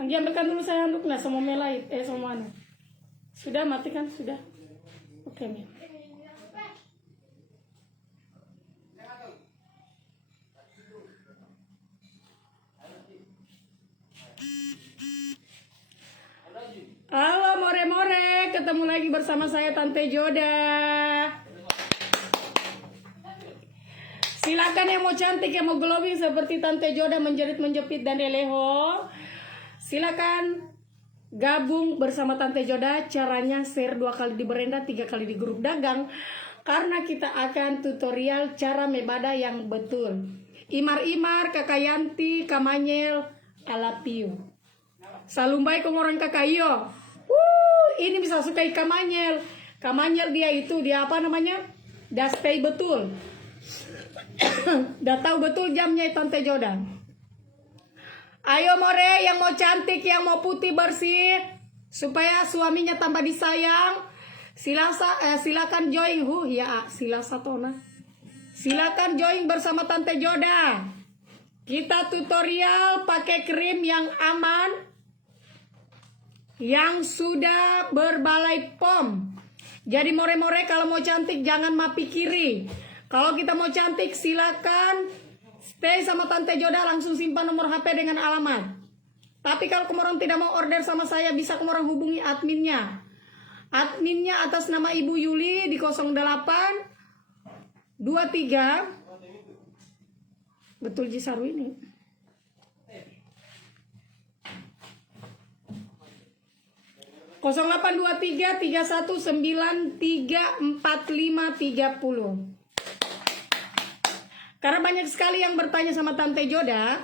Anggi ambilkan dulu saya handuknya sama melait, sama anu. Sudah mati kan? Sudah. Oke, Mi. Halo more-more, ketemu lagi bersama saya Tante Joda. Silakan yang mau cantik, yang mau glowing seperti Tante Joda, menjerit, menjepit dan leleho. Silakan gabung bersama Tante Joda. Caranya share 2 kali di beranda, 3 kali di grup dagang. Karena kita akan tutorial cara mebada yang betul. Imar-imar, Kakak Yanti, Kamanyel, I love you. Salumbai kong orang kakayo. Ini bisa sukai Kamanyel. Kamanyel dia apa namanya? Dah stay betul. Dah tahu betul jamnya Tante Joda. Ayo more yang mau cantik, yang mau putih bersih, supaya suaminya tambah disayang. Silakan join Silakan join bersama Tante Joda. Kita tutorial pakai krim yang aman, yang sudah berbalai POM. Jadi more-more kalau mau cantik jangan mapi kiri. Kalau kita mau cantik silakan stay sama Tante Joda, langsung simpan nomor HP dengan alamat. Tapi kalau kemorang tidak mau order sama saya, bisa kemorang hubungi adminnya. Adminnya atas nama Ibu Yuli di 0823. Betul Jisaru ini. 0823 319 34530. Karena banyak sekali yang bertanya sama Tante Joda,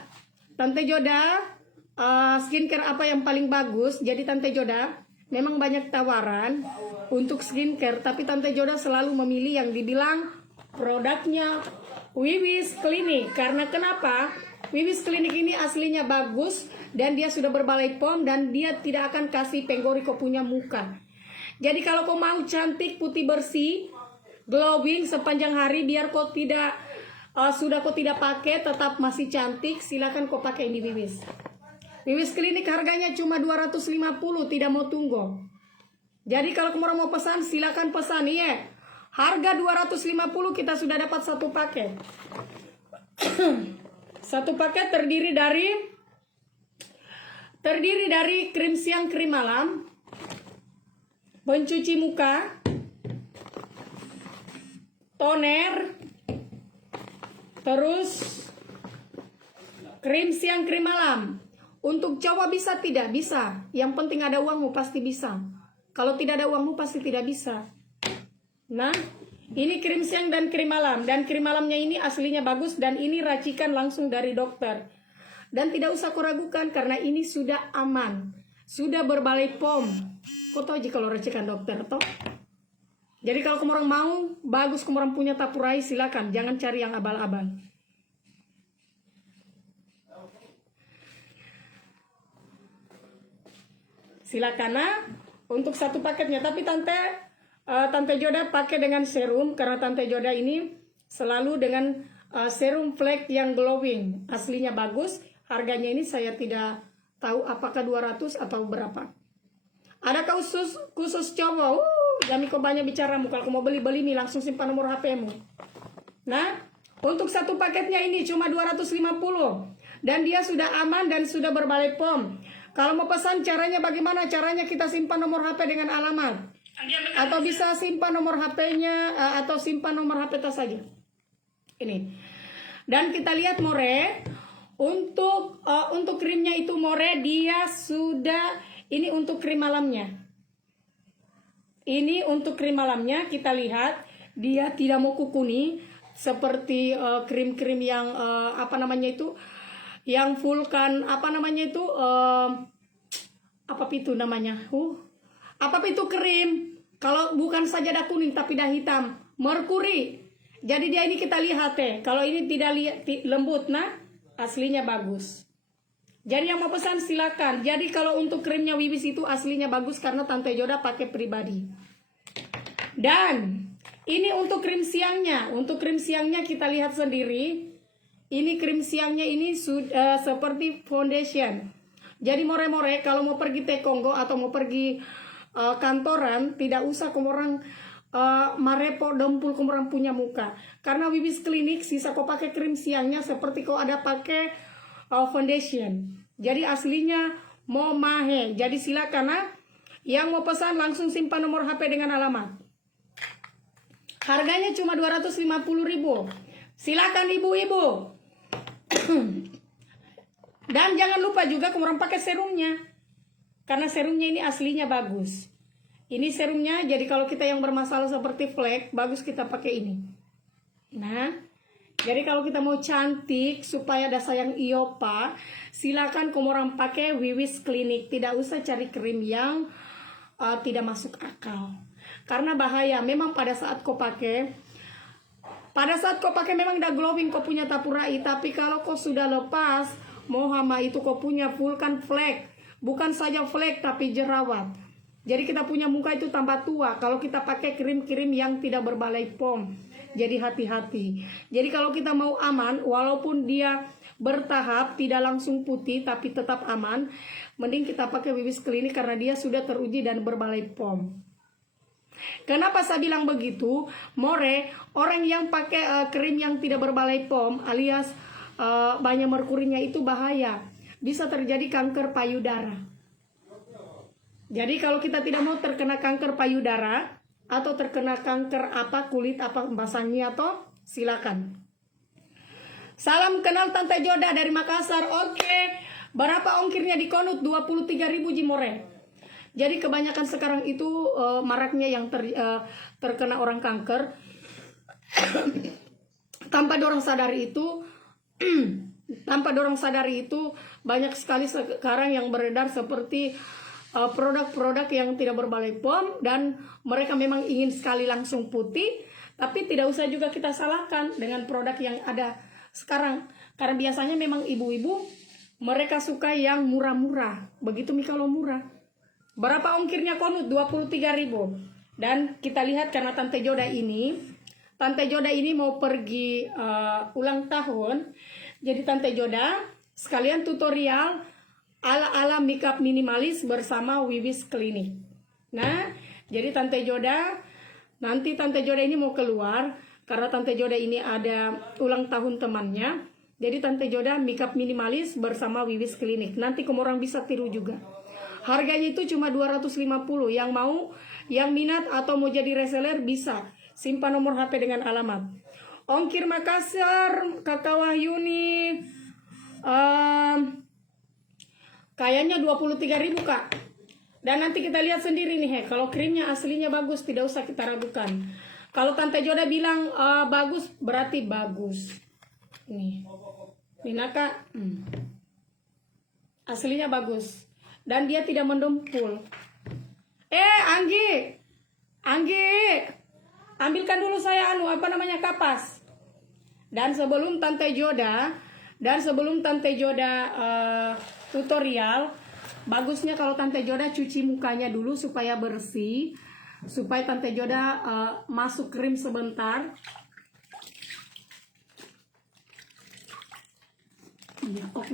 skincare apa yang paling bagus? Jadi Tante Joda memang banyak tawaran untuk skincare, tapi Tante Joda selalu memilih yang dibilang produknya Wiwis Klinik. Karena kenapa? Wiwis Klinik ini aslinya bagus dan dia sudah berbalai POM dan dia tidak akan kasih penggori kau punya muka. Jadi kalau kau mau cantik, putih bersih, glowing sepanjang hari, biar kau tidak sudah kau tidak pakai tetap masih cantik, silakan kau pakai ini Wiwis. Wiwis Klinik harganya cuma 250, tidak mau tunggu. Jadi kalau kamu mau pesan silakan pesan ya. Harga 250 kita sudah dapat satu paket. Satu paket terdiri dari krim siang, krim malam, pencuci muka, toner, terus krim siang, krim malam. Untuk cowok bisa tidak? Bisa. Yang penting ada uangmu pasti bisa. Kalau tidak ada uangmu pasti tidak bisa. Nah, ini krim siang dan krim malam. Dan krim malamnya ini aslinya bagus dan ini racikan langsung dari dokter. Dan tidak usah kau ragukan karena ini sudah aman. Sudah berbalai POM. Kau tahu jika kalau racikan dokter toh? Jadi kalau kamu orang mau, bagus kamu orang punya tapurai, silakan. Jangan cari yang abal-abal. Silakan untuk satu paketnya. Tapi Tante Joda pakai dengan serum karena Tante Joda ini selalu dengan serum flek yang glowing. Aslinya bagus. Harganya ini saya tidak tahu apakah 200 atau berapa. Ada khusus cowok. Jami kau banyak bicara, kalau mau beli nih langsung simpan nomor HP-mu. Nah, untuk satu paketnya ini cuma 250 dan dia sudah aman dan sudah berbalai POM. Kalau mau pesan caranya bagaimana? Caranya kita simpan nomor HP dengan alamat. Atau bisa simpan nomor HP-nya atau simpan nomor HP tas saja. Ini. Dan kita lihat more, untuk krimnya itu more dia sudah, ini untuk krim malamnya. Ini untuk krim malamnya, kita lihat dia tidak mau kukuni seperti krim-krim yang yang vulkan itu krim. Kalau bukan saja dah kuning tapi dah hitam, merkuri. Jadi dia ini kita lihat kalau ini tidak lembut, nah aslinya bagus. Jadi yang mau pesan silakan. Jadi kalau untuk krimnya Wiwis itu aslinya bagus karena Tante Joda pakai pribadi. Dan ini untuk krim siangnya. Untuk krim siangnya kita lihat sendiri. Ini krim siangnya ini seperti foundation. Jadi more-more kalau mau pergi Tekonggo atau mau pergi kantoran, tidak usah komorang marepo dempul komorang punya muka. Karena Wiwis Klinik sisa kau pakai krim siangnya seperti kau ada pakai foundation. Jadi aslinya mau mahe. Jadi silakan yang mau pesan langsung simpan nomor HP dengan alamat. Harganya cuma 250.000. Silakan ibu-ibu. Dan jangan lupa juga komorang pakai serumnya. Karena serumnya ini aslinya bagus. Ini serumnya, jadi kalau kita yang bermasalah seperti flek, bagus kita pakai ini. Nah, jadi kalau kita mau cantik supaya ada sayang iopa, silakan komorang pakai Wiwis Klinik. Tidak usah cari krim yang tidak masuk akal. Karena bahaya. Memang pada saat kau pakai memang udah glowing, kau punya tapurai. Tapi kalau kau sudah lepas, mau hama itu kau punya vulkan flek. Bukan saja flek tapi jerawat. Jadi kita punya muka itu tambah tua kalau kita pakai krim-krim yang tidak berbalai POM. Jadi hati-hati. Jadi kalau kita mau aman, walaupun dia bertahap tidak langsung putih tapi tetap aman, mending kita pakai Wiwis Klinik karena dia sudah teruji dan berbalai POM. Kenapa saya bilang begitu? More, orang yang pakai krim yang tidak berbalai POM alias banyak merkurinya itu bahaya. Bisa terjadi kanker payudara. Jadi kalau kita tidak mau terkena kanker payudara atau terkena kanker kulit basahnya atau silakan. Salam kenal Tante Joda dari Makassar. Oke. Berapa ongkirnya di Konut? 23.000 Jimore. Jadi kebanyakan sekarang itu maraknya yang terkena orang kanker. Tanpa dorong sadari itu banyak sekali sekarang yang beredar seperti produk-produk yang tidak berbalai POM dan mereka memang ingin sekali langsung putih, tapi tidak usah juga kita salahkan dengan produk yang ada sekarang. Karena biasanya memang ibu-ibu mereka suka yang murah-murah. Begitu kalau murah. Berapa ongkirnya Konut? 23.000. Dan kita lihat karena Tante Joda ini mau pergi ulang tahun. Jadi Tante Joda sekalian tutorial ala-ala makeup minimalis bersama Wiwis Klinik. Nah, jadi nanti Tante Joda ini mau keluar karena Tante Joda ini ada ulang tahun temannya. Jadi Tante Joda makeup minimalis bersama Wiwis Klinik. Nanti kamu orang bisa tiru juga. Harganya itu cuma 250. Yang mau, yang minat atau mau jadi reseller bisa. Simpan nomor HP dengan alamat. Ongkir Makassar, Kakak Wahyuni. Kayaknya 23.000 Kak. Dan nanti kita lihat sendiri nih kalau krimnya aslinya bagus, tidak usah kita ragukan. Kalau Tante Joda bilang bagus, berarti bagus. Nih Kak, aslinya bagus. Dan dia tidak mendempul. Anggi, ambilkan dulu saya kapas. Dan sebelum Tante Joda tutorial, bagusnya kalau Tante Joda cuci mukanya dulu supaya bersih, supaya Tante Joda masuk krim sebentar. Ya, oke.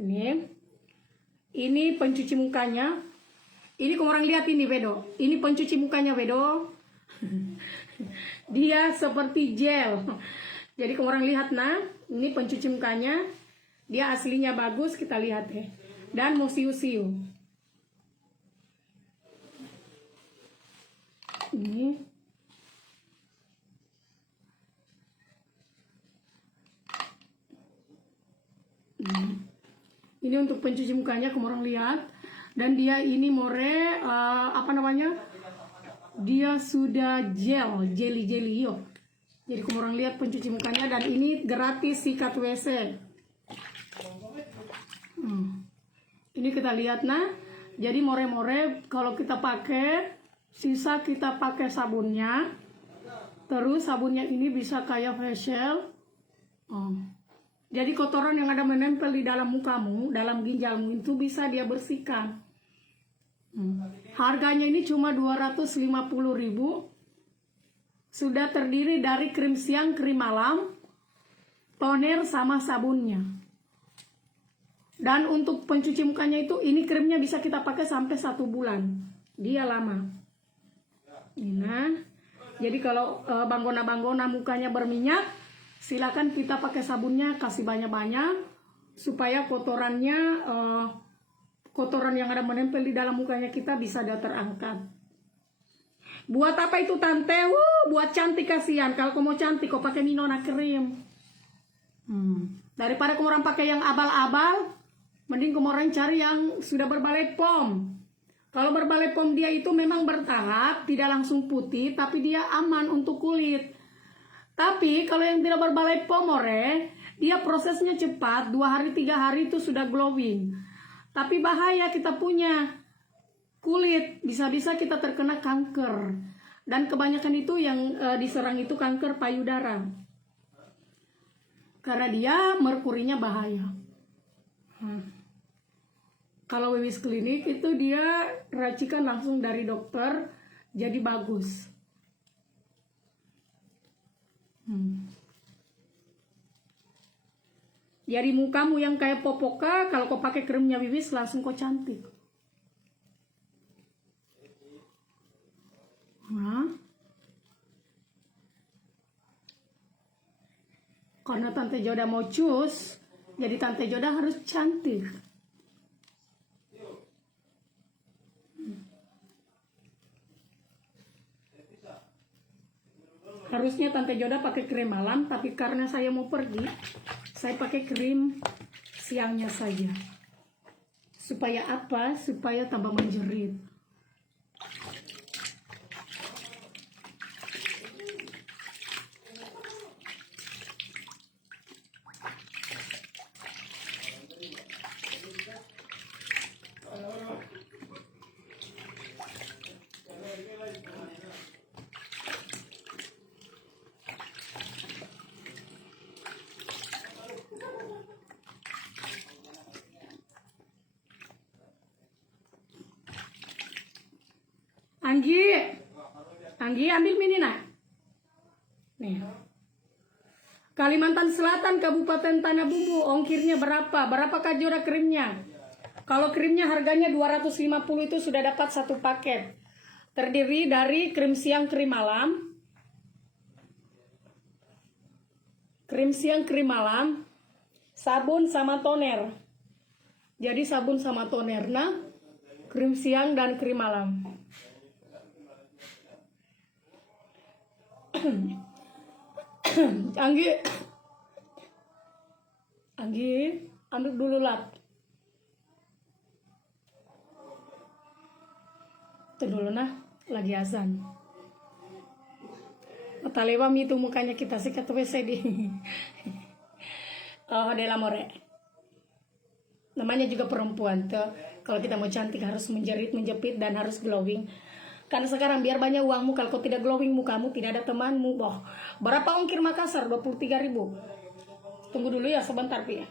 Ini pencuci mukanya. Ini kamu orang lihat ini Bedo. Ini pencuci mukanya Bedo. Dia seperti gel. Jadi kamu orang lihat ini pencuci mukanya. Dia aslinya bagus, kita lihat Dan mau siu-siu. Ini untuk pencuci mukanya, kamu orang lihat. Dan dia ini dia sudah jelly yuk. Jadi kamu orang lihat pencuci mukanya. Dan ini gratis sikat WC. Ini kita lihat jadi more-more kalau kita pakai, sisa kita pakai sabunnya. Terus sabunnya ini bisa kayak facial. Jadi kotoran yang ada menempel di dalam mukamu, dalam ginjalmu itu bisa dia bersihkan. Harganya ini cuma 250.000. Sudah terdiri dari krim siang, krim malam, toner sama sabunnya. Dan untuk pencuci mukanya itu, ini krimnya bisa kita pakai sampai 1 bulan. Dia lama. Nah, jadi kalau banggona-banggona mukanya berminyak, silakan kita pakai sabunnya, kasih banyak-banyak supaya kotorannya, kotoran yang ada menempel di dalam mukanya kita bisa dia terangkat. Buat apa itu tante? Buat cantik kasihan. Kalau kamu mau cantik, kau pakai Minona krim. Daripada kamu orang pakai yang abal-abal, mending kamu orang cari yang sudah berbalai pom. Kalau berbalai pom dia itu memang bertahap, tidak langsung putih, tapi dia aman untuk kulit. Tapi kalau yang tidak berbalai pom, dia prosesnya cepat, 2 hari 3 hari itu sudah glowing. Tapi bahaya kita punya kulit, bisa-bisa kita terkena kanker. Dan kebanyakan itu yang diserang itu kanker payudara. Karena dia merkurinya bahaya. Kalau Wiwis Klinik itu dia racikan langsung dari dokter, jadi bagus. Jadi mukamu yang kayak popoka, kalau kau pakai krimnya Wiwis langsung kau cantik. Karena Tante Joda mau cus, jadi Tante Joda harus cantik. Harusnya Tante Joda pakai krim malam, tapi karena saya mau pergi, saya pakai krim siangnya saja. Supaya apa? Supaya tambah menjerit. Anggi ambil mini nak. Nih. Kalimantan Selatan, Kabupaten Tanah Bumbu, ongkirnya berapa? Berapa Kak Joda krimnya? Kalau krimnya harganya 250 itu sudah dapat 1 paket. Terdiri dari krim siang, krim malam. Krim siang, krim malam. Sabun sama toner. Jadi sabun sama toner. Nah, krim siang dan krim malam. Anggi, ambil dulu lap. Itu dulu nah, lagi azan. Talewa itu mukanya kita sikat WC di. Oh, Dela More. Namanya juga perempuan tuh. Kalau kita mau cantik harus menjerit, menjepit dan harus glowing. Karena sekarang biar banyak uangmu, kalau kau tidak glowing mukamu, tidak ada temanmu. Boh, berapa ongkir Makassar? 23.000. Tunggu dulu ya sebentar, Pi.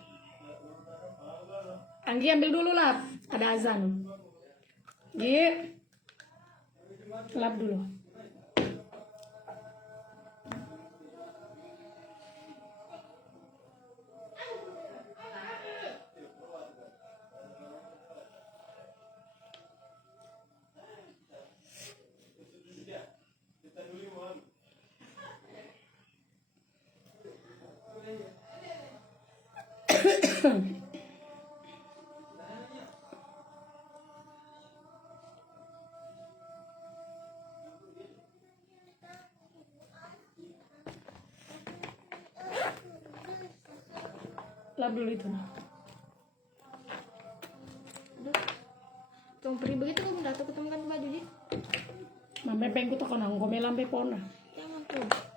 Anggi ambil dulu lap, ada azan. Gi, lap dulu. Lap dulu itu. Kung pergi begitu kung dato ko temukan baju di. Mame pengku to kono ngomel lambe pona. Jangan tuh.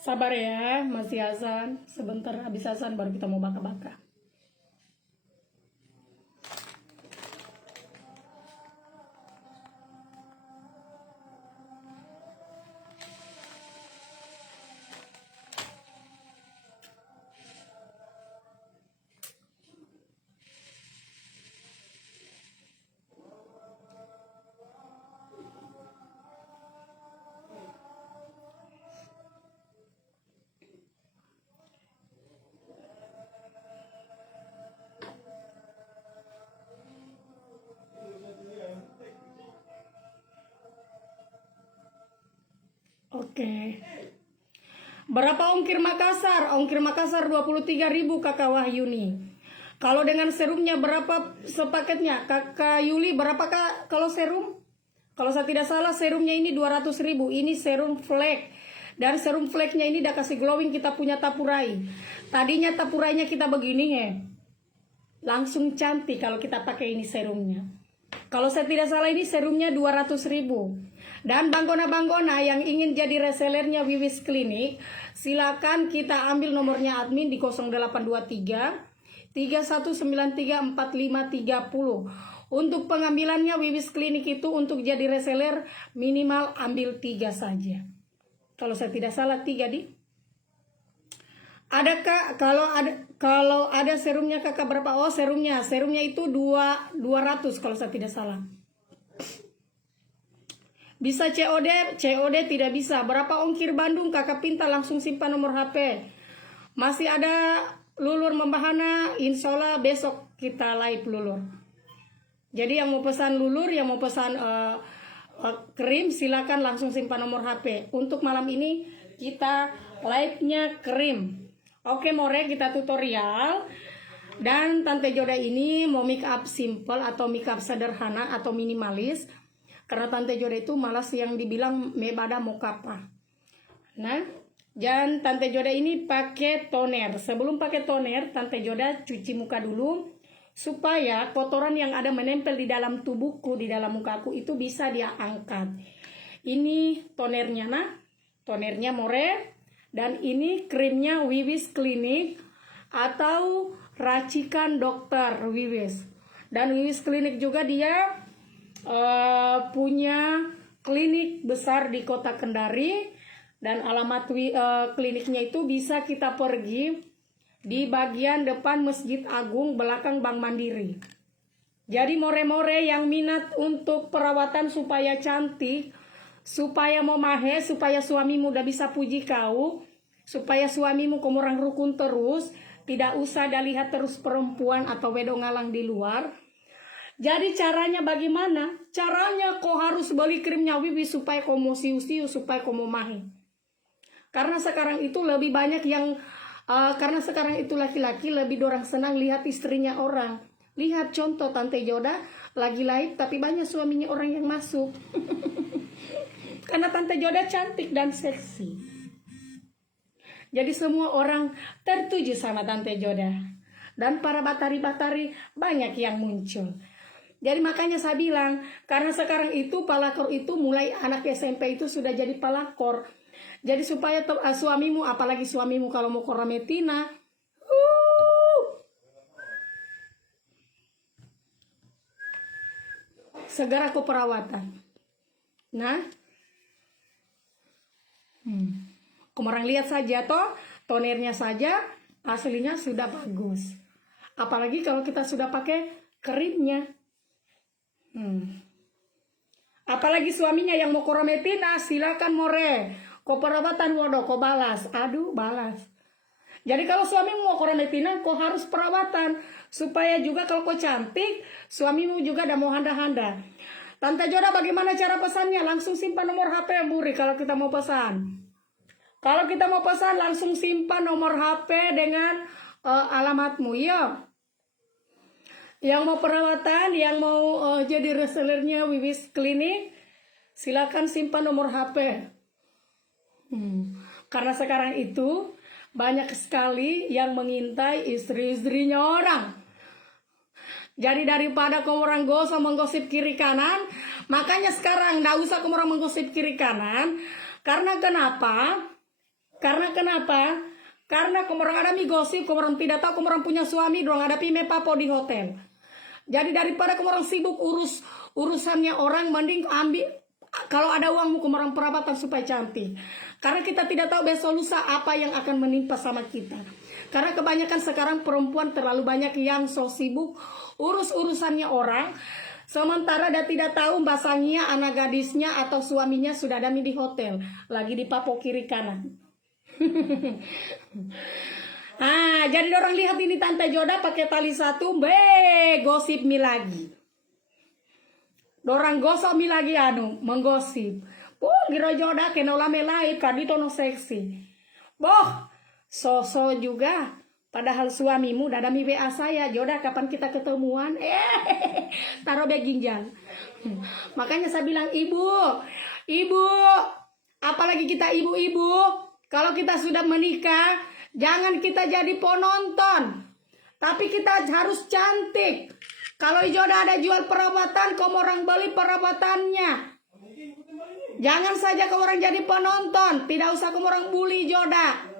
Sabar ya, masih azan. Sebentar habis azan baru kita mau baka-baka. Oke. Berapa ongkir Makassar? Ongkir Makassar 23.000 Kakak Wahyuni. Kalau dengan serumnya berapa sepaketnya? Kakak Yuli berapakah kalau serum? Kalau saya tidak salah serumnya ini 200.000. Ini serum flek. Dan serum fleknya ini udah kasih glowing kita punya tapurai. Tadinya tapurainya kita begini ya. Langsung cantik kalau kita pakai ini serumnya. Kalau saya tidak salah ini serumnya 200.000. Dan banggona-banggona yang ingin jadi resellernya Wiwis Klinik, silakan kita ambil nomornya admin di 0823 3193 4530. Untuk pengambilannya Wiwis Klinik itu untuk jadi reseller minimal ambil 3 saja. Kalau saya tidak salah 3 di. Adakah kalau ada serumnya kakak berapa? Oh serumnya itu 200 kalau saya tidak salah. Bisa COD tidak bisa. Berapa ongkir Bandung kakak Pinta langsung simpan nomor HP. Masih ada Lulur Membahana, insya Allah besok kita live Lulur. Jadi yang mau pesan Lulur, yang mau pesan krim silakan langsung simpan nomor HP. Untuk malam ini kita live-nya krim. Oke more kita tutorial. Dan Tante Joda ini mau make up simple atau make up sederhana atau minimalis. Karena Tante Joda itu malas yang dibilang mebada mau kapa. Nah, dan Tante Joda ini pakai toner. Sebelum pakai toner, Tante Joda cuci muka dulu supaya kotoran yang ada menempel di dalam tubuhku, di dalam mukaku itu bisa dia angkat. Ini tonernya nah, tonernya more. Dan ini krimnya Wiwis Klinik atau racikan dokter Wiwis. Dan Wiwis Klinik juga dia punya klinik besar di kota Kendari. Dan alamat kliniknya itu bisa kita pergi di bagian depan Masjid Agung belakang Bank Mandiri. Jadi more-more yang minat untuk perawatan supaya cantik, supaya mau mahe, supaya suamimu udah bisa puji kau, supaya suamimu komorang rukun terus, tidak usah dah lihat terus perempuan atau wedongalang di luar. Jadi caranya bagaimana? Caranya kau harus beli krimnya Wiwis supaya kau mau siu-siu, supaya kau mau mahe. Karena sekarang itu lebih banyak yang karena sekarang itu laki-laki lebih dorang senang lihat istrinya orang. Lihat contoh Tante Joda lagi live tapi banyak suaminya orang yang masuk. Karena Tante Joda cantik dan seksi. Jadi semua orang tertuju sama Tante Joda. Dan para batari-batari banyak yang muncul. Jadi makanya saya bilang, karena sekarang itu palakor itu mulai anak SMP itu sudah jadi palakor. Jadi supaya suamimu, apalagi suamimu kalau mau korametina, segera ke perawatan. Nah, kemarin lihat saja toh, tonernya saja aslinya sudah bagus. Apalagi kalau kita sudah pakai krimnya. Apalagi suaminya yang mau korametina, silakan more. Kau perawatan waduh, kau balas. Aduh, balas. Jadi kalau suamimu mau korametina, kau harus perawatan. Supaya juga kalau kau cantik, suamimu juga udah mau handa-handa. Tante Joda bagaimana cara pesannya? Langsung simpan nomor HP Buri kalau kita mau pesan. Kalau kita mau pesan, langsung simpan nomor HP dengan alamatmu. Ya. Yang mau perawatan, yang mau jadi resellernya Wiwis Klinik, silakan simpan nomor HP. Karena sekarang itu banyak sekali yang mengintai istri-istrinya orang. Jadi daripada kamu orang menggosip kiri kanan, makanya sekarang nggak usah kamu orang menggosip kiri kanan. Karena kenapa? Karena kenapa? Karena komorang ada mi gosip, komorang tidak tahu komorang punya suami, dorang ada pi me papo di hotel. Jadi daripada komorang sibuk urusannya orang, mending ambil kalau ada uangmu komorang perawatan supaya cantik. Karena kita tidak tahu besok lusa apa yang akan menimpa sama kita. Karena kebanyakan sekarang perempuan terlalu banyak yang so sibuk urusannya orang. Sementara dia tidak tahu basangnya, anak gadisnya atau suaminya sudah ada di hotel. Lagi di papo kiri kanan. Jadi orang lihat ini Tante Joda pakai tali satu. Gosip mi lagi. Dorang gosok mi lagi menggosip. Giro Joda kena lame lain kadito no seksi. Soso juga. Padahal suamimu dada mi WA saya. Joda kapan kita ketemuan? Taruh be ginjal. Makanya saya bilang ibu, apalagi kita ibu-ibu, kalau kita sudah menikah, jangan kita jadi penonton. Tapi kita harus cantik. Kalau Joda ada jual perawatan, kamu orang beli perawatannya. Jangan saja kamu orang jadi penonton. Tidak usah kamu orang bully Joda.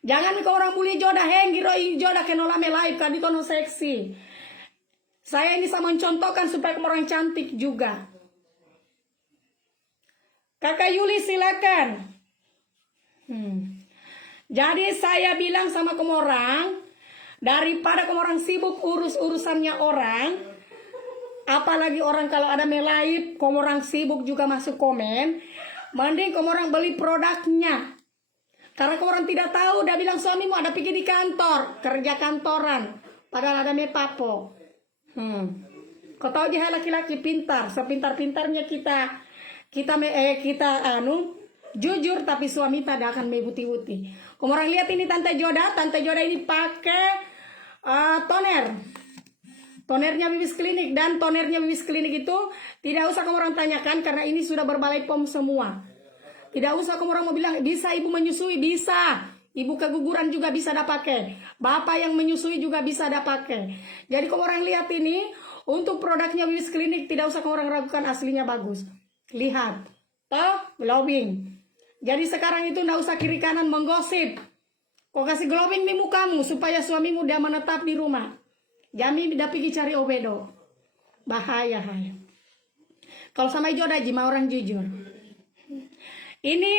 Jangan kamu orang bully Joda. Giro Joda kenolame live kadito no seksi. Saya ini sama mencontohkan supaya kamu orang cantik juga. Kakak Yuli silakan. Jadi saya bilang sama kamu orang, daripada kamu orang sibuk urusannya orang, apalagi orang kalau ada melaib, kamu orang sibuk juga masuk komen, mending kamu orang beli produknya. Karena kamu orang tidak tahu, dia bilang suamimu ada pergi di kantor, kerja kantoran, padahal ada mepapo. Kau tahu dia laki-laki pintar, sepintar-pintarnya kita jujur tapi suami tidak akan mebuti-buti. Kamu orang lihat ini Tante Joda ini pakai tonernya Bibis Klinik, dan tonernya Bibis Klinik itu tidak usah kamu orang tanyakan karena ini sudah berbalai POM semua. Tidak usah kamu orang mau bilang bisa ibu menyusui, bisa. Ibu keguguran juga bisa dah pakai. Bapak yang menyusui juga bisa dah pakai. Jadi kamu orang lihat ini untuk produknya Bibis Klinik tidak usah kamu orang ragukan aslinya bagus. Lihat, glowing. Jadi sekarang itu nggak usah kiri kanan menggosip. Kau kasih glowing di mukamu supaya suamimu dia menetap di rumah. Jami udah pergi cari obedo. Bahaya. Kalau sama Joda jima orang jujur. Ini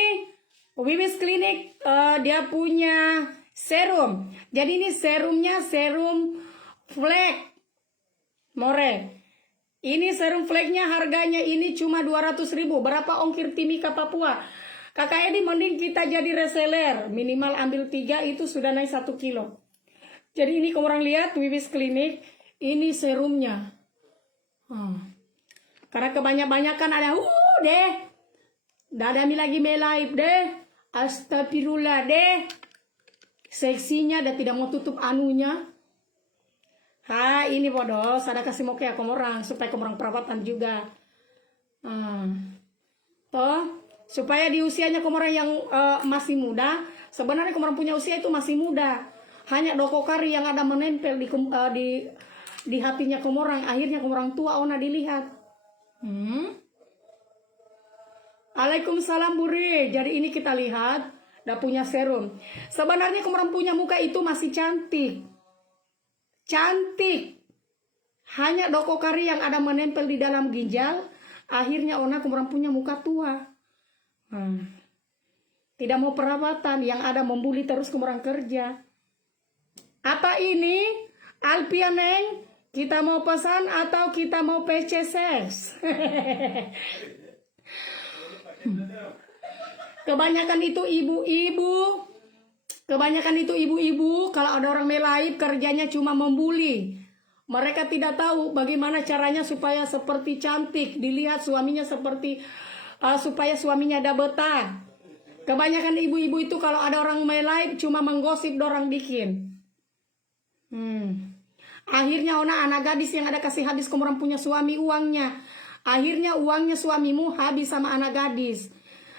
Bibis Klinik dia punya serum. Jadi ini serumnya serum flek more. Ini serum fleknya harganya ini cuma 200.000. Berapa ongkir Timika Papua? Kakak Edi mending kita jadi reseller. Minimal ambil 3 itu sudah naik 1 kilo. Jadi ini kamu orang lihat Bibis Klinik. Ini serumnya. Karena kebanyakan ada deh. Dadami lagi melaib deh. Astagfirullah deh. Seksinya dan tidak mau tutup anunya. Ini bodoh, saya kasih mau kayak kamu orang supaya kamu orang perawatan juga. Supaya di usianya kamu orang yang masih muda, sebenarnya kamu orang punya usia itu masih muda. Hanya dokokari yang ada menempel di hatinya kamu orang, akhirnya kamu orang tua ona dilihat. Waalaikumsalam Buri. Jadi ini kita lihat, udah punya serum. Sebenarnya kamu orang punya muka itu masih cantik. Hanya dokokari yang ada menempel di dalam ginjal, akhirnya ona kamu orang punya muka tua. Tidak mau perawatan, yang ada membuli terus kamu orang kerja. Apa ini? Alpianeng, kita mau pesan atau kita mau PC ses? Kebanyakan itu ibu-ibu, kalau ada orang melaib kerjanya cuma membuli. Mereka tidak tahu bagaimana caranya supaya seperti cantik, dilihat suaminya seperti supaya suaminya ada betah. Kebanyakan ibu-ibu itu kalau ada orang melaib cuma menggosip dorang bikin. Akhirnya anak gadis yang ada kasih habis kamu orang punya suami uangnya. Akhirnya uangnya suamimu habis sama anak gadis.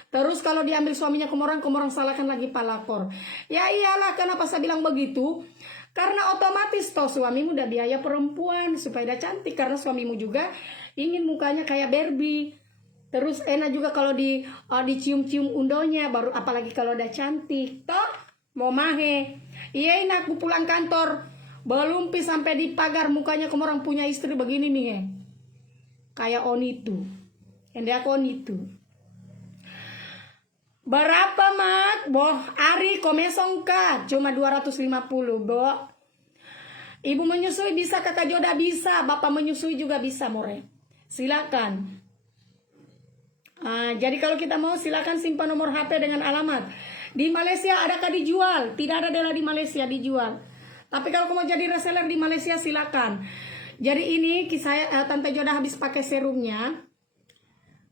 Terus kalau diambil suaminya kamu orang salahkan lagi pelakor. Ya iyalah, kenapa saya bilang begitu? Karena otomatis toh suamimu udah biaya perempuan supaya dia cantik. Karena suamimu juga ingin mukanya kayak Barbie. Terus enak juga kalau dicium-cium undonya, baru apalagi kalau udah cantik. Toh, mau mahe. Iya enak, aku pulang kantor, belum sampai di pagar mukanya kamu orang punya istri begini nih. Kayak Onitu. Yang aku Onitu. Berapa mak? Boh, Ari komesong ka? Cuma 250, Bo. Ibu menyusui bisa, kakak Joda bisa, bapak menyusui juga bisa, more. Silakan. Jadi kalau kita mau silakan simpan nomor HP dengan alamat. Di Malaysia adakah dijual? Tidak ada adalah di Malaysia dijual. Tapi kalau kamu jadi reseller di Malaysia silakan. Jadi ini saya Tante Joda habis pakai serumnya.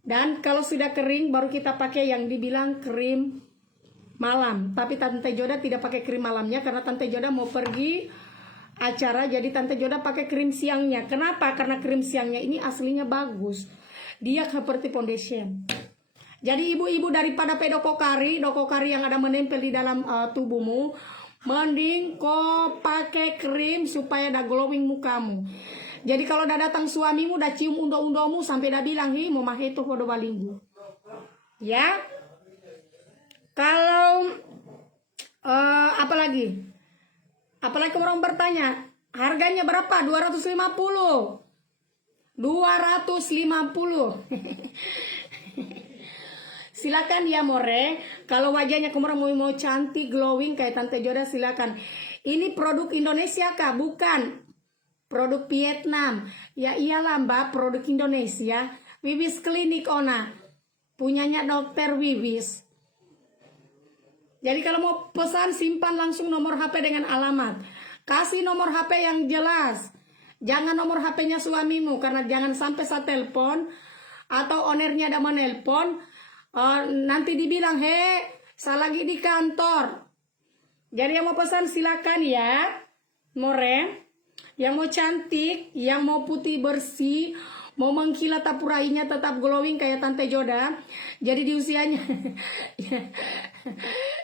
Dan kalau sudah kering baru kita pakai yang dibilang krim malam. Tapi Tante Joda tidak pakai krim malamnya karena Tante Joda mau pergi acara, jadi Tante Joda pakai krim siangnya. Kenapa? Karena krim siangnya ini aslinya bagus. Dia seperti foundation. Jadi ibu-ibu daripada doko kari yang ada menempel di dalam tubuhmu, mending kau pakai krim supaya ada glowing mukamu. Jadi kalau udah datang suamimu, udah cium undo-undomu sampai udah bilang, "Hi, mau mah itu kodo balinggu." Ya. Kalau apalagi orang bertanya, harganya berapa? 250. 250. Silakan ya more. Kalau wajahnya kamu mau cantik glowing kayak Tante Joda silakan. Ini produk Indonesia kah? Bukan. Produk Vietnam. Ya iyalah Mbak, produk Indonesia. Wiwis Klinik Ona. Punyanya Dokter Wiwis. Jadi kalau mau pesan simpan langsung nomor HP dengan alamat. Kasih nomor HP yang jelas. Jangan nomor HP-nya suamimu, karena jangan sampai saya telepon atau ownernya ada menelpon, nanti dibilang, saya lagi di kantor. Jadi yang mau pesan silakan ya, more. Yang mau cantik, yang mau putih bersih, mau mengkilat tapurainya tetap glowing kayak Tante Joda. Jadi di usianya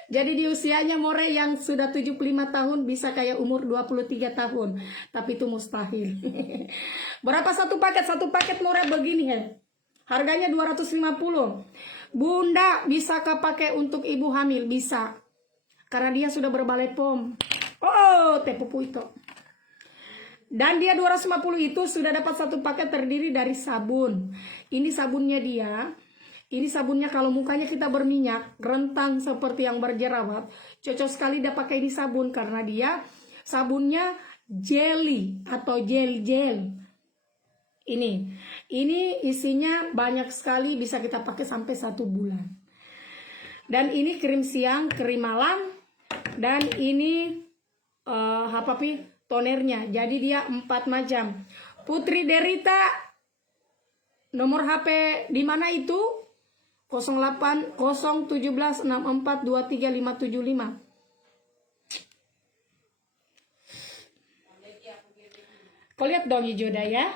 jadi di usianya more yang sudah 75 tahun bisa kayak umur 23 tahun. Tapi itu mustahil. Berapa satu paket? Satu paket more begini ya. Harganya 250. Bunda bisa pakai untuk ibu hamil? Bisa. Karena dia sudah berbalai pom. Oh, teh pupu itu. Dan dia 250 itu sudah dapat satu paket terdiri dari sabun. Ini sabunnya dia. Ini sabunnya kalau mukanya kita berminyak, rentang seperti yang berjerawat, cocok sekali dia pakai ini sabun karena dia sabunnya jelly atau gel. Ini isinya banyak sekali, bisa kita pakai sampai 1 bulan. Dan ini krim siang, krim malam, dan ini tonernya. Jadi dia 4 macam. Putri Derita, nomor HP di mana itu? 08 017 64 23 575. Kau lihat dong Joda ya.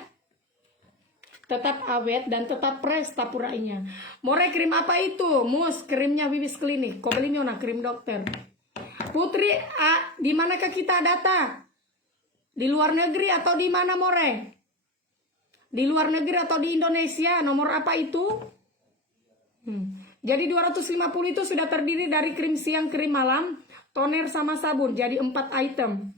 Tetap awet dan tetap fresh tapurainya. More krim apa itu? Mus, krimnya Wiwis Klinik. Kau beli nyona krim dokter. Putri, di manakah kita data? Di luar negeri atau di mana more? Di luar negeri atau di Indonesia? Nomor apa itu? Jadi 250 itu sudah terdiri dari krim siang, krim malam, toner sama sabun. Jadi 4 item.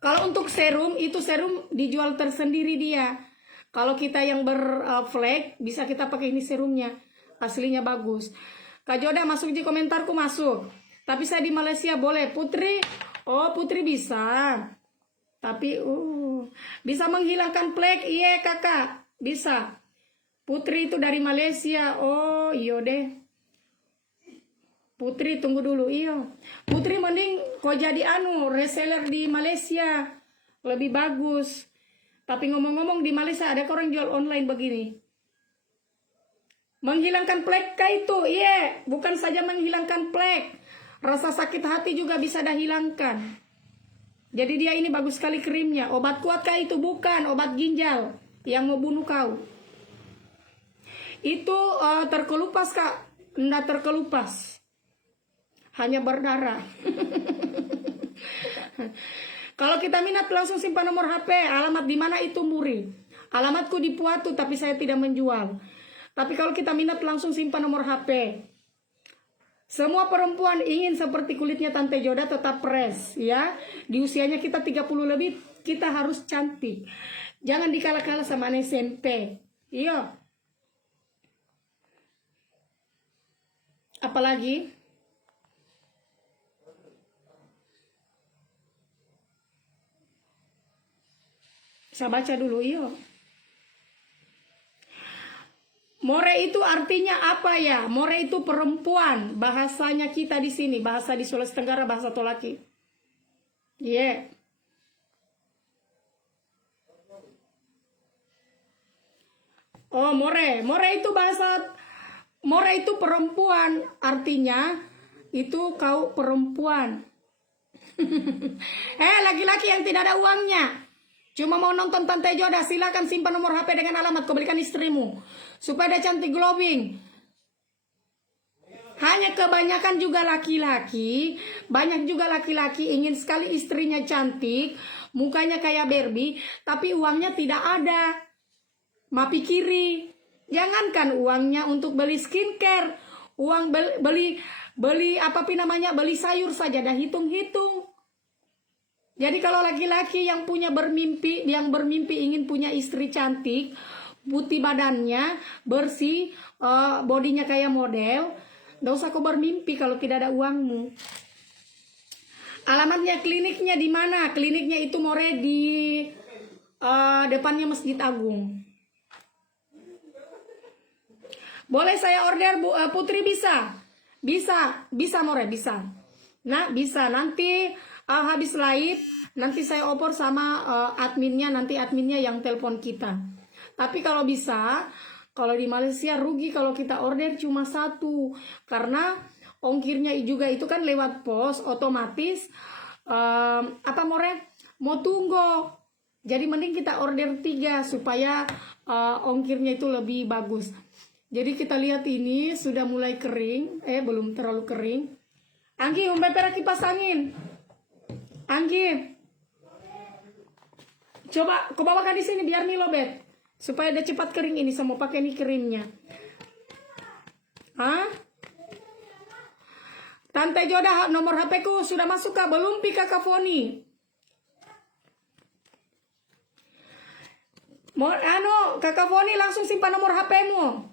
Kalau untuk serum, itu serum dijual tersendiri dia. Kalau kita yang berflek, bisa kita pakai ini serumnya. Aslinya bagus. Kak Joda masuk di komentarku masuk. Tapi saya di Malaysia boleh. Putri, oh Putri bisa. Tapi bisa menghilangkan flek. Iya kakak, bisa. Putri itu dari Malaysia. Oh iya deh. Putri tunggu dulu. Iya. Putri mending kau jadi reseller di Malaysia. Lebih bagus. Tapi ngomong-ngomong di Malaysia ada orang jual online begini. Menghilangkan flek kah itu? Iya. Bukan saja menghilangkan flek. Rasa sakit hati juga bisa dah hilangkan. Jadi dia ini bagus sekali krimnya. Obat kuat kah itu? Bukan. Obat ginjal. Yang mau bunuh kau. Itu terkelupas kak, enggak terkelupas, hanya berdarah. Kalau kita minat langsung simpan nomor HP, alamat di mana itu Muri. Alamatku di Puatu, tapi saya tidak menjual. Tapi kalau kita minat langsung simpan nomor HP. Semua perempuan ingin seperti kulitnya Tante Joda tetap fresh, ya. Di usianya kita 30 lebih, kita harus cantik. Jangan dikalah-kalah sama anak SMP. Iya. Apalagi? Saya baca dulu, iya. More itu artinya apa ya? More itu perempuan. Bahasanya kita di sini, bahasa di Sulawesi Tenggara, bahasa Tolaki. Yeah. Oh, more. More itu bahasa, more itu perempuan. Artinya itu kau perempuan. Laki-laki yang tidak ada uangnya. Cuma mau nonton Tante Joda, silakan simpan nomor HP dengan alamat kau belikan istrimu supaya dia cantik glowing. Hanya kebanyakan juga laki-laki, banyak juga laki-laki ingin sekali istrinya cantik, mukanya kayak Barbie, tapi uangnya tidak ada. Ma pikiri, jangankan uangnya untuk beli skincare, uang beli apa namanya, beli sayur saja dah hitung-hitung. Jadi kalau laki-laki yang bermimpi ingin punya istri cantik, putih badannya, bersih, bodinya kayak model, nggak usah kau bermimpi kalau tidak ada uangmu. Alamatnya kliniknya di mana? Kliniknya itu more di depannya Masjid Agung. Boleh saya order Bu Putri bisa? Bisa more, bisa. Nah, bisa nanti habis live nanti saya oper sama adminnya, nanti adminnya yang telepon kita. Tapi kalau bisa, kalau di Malaysia rugi kalau kita order cuma satu, karena ongkirnya juga itu kan lewat pos otomatis apa more mau tunggu. Jadi mending kita order 3 supaya ongkirnya itu lebih bagus. Jadi kita lihat ini sudah mulai kering, belum terlalu kering. Anggi, umpepera kipas angin. Anggi, coba kau bawakan di sini biar Milo bet, supaya dia cepat kering ini. Saya mau pakai ini krimnya. Hah? Tante Joda, nomor HP ku sudah masuk kah? Belum pi Kakak Foni. Kakak Foni langsung simpan nomor HP-mu.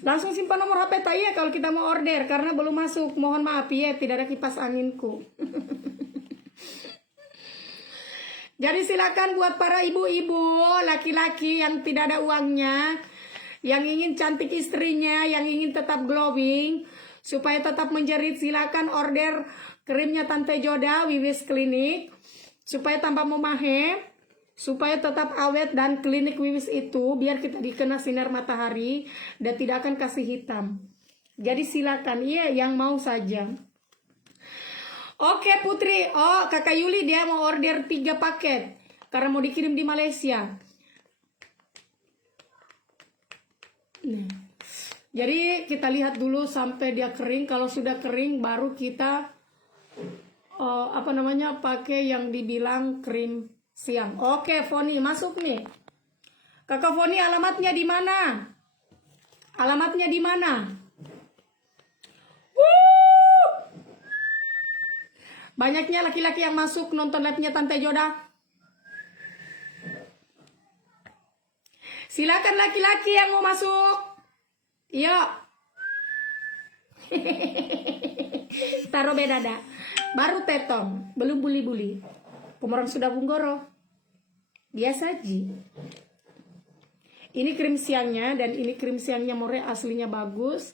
Langsung simpan nomor HP tak ya kalau kita mau order, karena belum masuk. Mohon maaf ya, tidak ada kipas anginku. Jadi silakan buat para ibu-ibu, laki-laki yang tidak ada uangnya, yang ingin cantik istrinya, yang ingin tetap glowing, supaya tetap menjerit, silakan order krimnya Tante Joda Wiwis Klinik, supaya tambah memahe, supaya tetap awet. Dan klinik Wiwis itu biar kita dikena sinar matahari dan tidak akan kasih hitam. Jadi silakan, iya yang mau saja. Oke Putri, Kakak Yuli dia mau order 3 paket karena mau dikirim di Malaysia. Nah, jadi kita lihat dulu sampai dia kering. Kalau sudah kering baru kita pakai yang dibilang krim siang. Oke, Foni masuk nih. Kakak Foni, alamatnya di mana? Alamatnya di mana? Banyaknya laki-laki yang masuk nonton live-nya Tante Joda. Silakan laki-laki yang mau masuk. Yuk. Taruh bedada. Baru tetong, belum buli-buli. Pemeran sudah bunggoro. Biasa ji. Ini krim siangnya dan ini krim siangnya more aslinya bagus.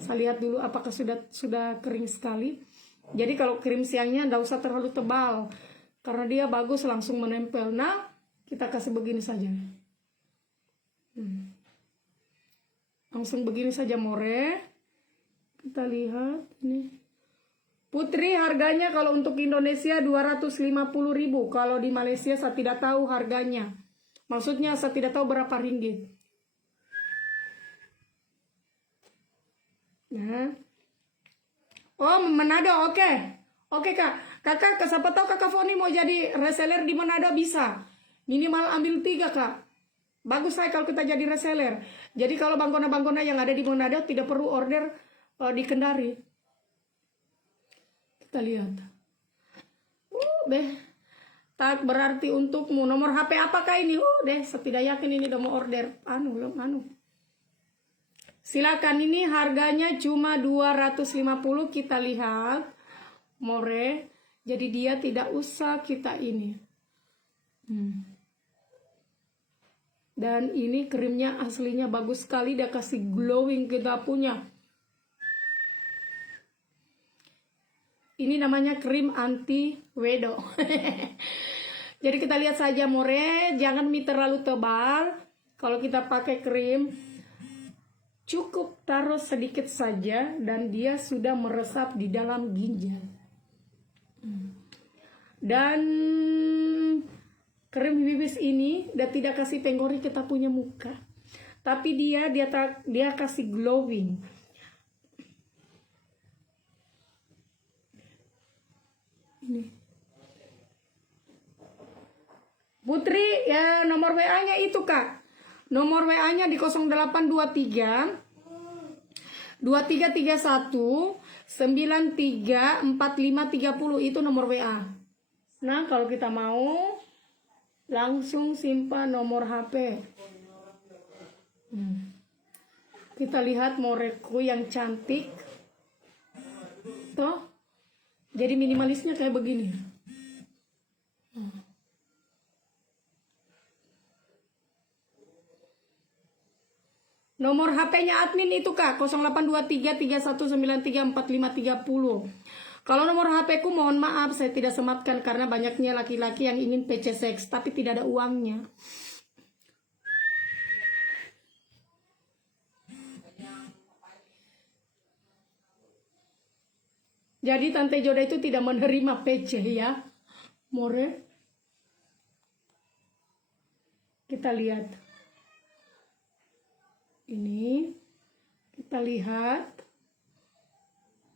Saya lihat dulu apakah sudah kering sekali. Jadi kalau krim siangnya enggak usah terlalu tebal karena dia bagus langsung menempel. Nah, kita kasih begini saja. Langsung begini saja more. Kita lihat ini. Putri harganya kalau untuk Indonesia 250.000. Kalau di Malaysia saya tidak tahu harganya. Maksudnya saya tidak tahu berapa ringgit. Nah. Oh, Manado, oke. Oke Kak. Kakak, siapa tahu kakak Foni mau jadi reseller di Manado bisa. Minimal ambil 3 kak. Bagus saya kalau kita jadi reseller. Jadi kalau bangkona-bangkona yang ada di Manado tidak perlu order di Kendari. Kita lihat. Deh. Tak berarti untukmu. Nomor HP apakah ini? Deh, saya tidak yakin ini udah mau order. Anu. Silakan, ini harganya cuma 250. Kita lihat. More. Jadi dia tidak usah kita ini. Dan ini krimnya aslinya bagus sekali. Dia kasih glowing kita punya. Ini namanya krim anti wedo. Jadi kita lihat saja more, jangan mie terlalu tebal. Kalau kita pakai krim, cukup taruh sedikit saja dan dia sudah meresap di dalam ginjal. Dan krim bibis ini dia tidak kasih tenggori kita punya muka, tapi dia kasih glowing. Ini. Putri, ya nomor WA-nya itu kak. Nomor WA-nya di 0823 2331 934530, itu nomor WA. Nah, kalau kita mau langsung simpan nomor HP. Kita lihat moreku yang cantik. Toh? Jadi minimalisnya kayak begini. Nomor HP-nya admin itu kak 0823 3193 4530. Kalau nomor HP ku mohon maaf saya tidak sematkan karena banyaknya laki-laki yang ingin PC seks tapi tidak ada uangnya. Jadi Tante Joda itu tidak menerima PC ya. More. Kita lihat. Ini kita lihat,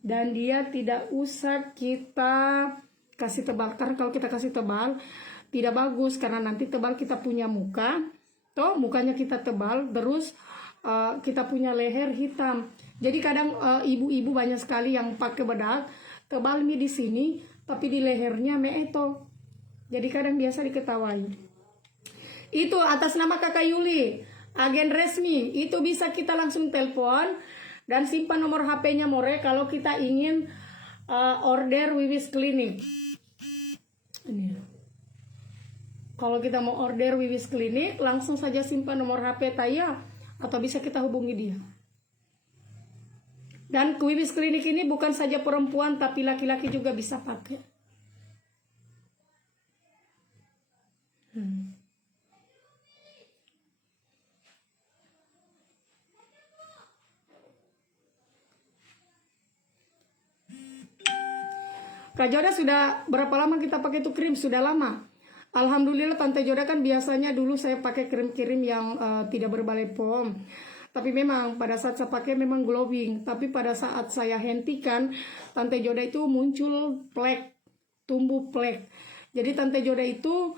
dan dia tidak usah kita kasih tebal, karena kalau kita kasih tebal tidak bagus karena nanti tebal kita punya muka, toh mukanya kita tebal terus kita punya leher hitam. Jadi kadang ibu-ibu banyak sekali yang pakai bedak tebal mie di sini tapi di lehernya meeto. Jadi kadang biasa diketawai. Itu atas nama Kakak Yuli, agen resmi. Itu bisa kita langsung telepon dan simpan nomor HP-nya more kalau kita ingin order Wiwis Klinik. Ini. Kalau kita mau order Wiwis Klinik, langsung saja simpan nomor HP Taya atau bisa kita hubungi dia. Dan Wiwis Klinik ini bukan saja perempuan tapi laki-laki juga bisa pakai. Kak Joda sudah berapa lama kita pakai itu krim? Sudah lama. Alhamdulillah Tante Joda kan biasanya dulu saya pakai krim-krim yang tidak berbalai pom. Tapi memang pada saat saya pakai memang glowing. Tapi pada saat saya hentikan, Tante Joda itu muncul plek, tumbuh plek. Jadi Tante Joda itu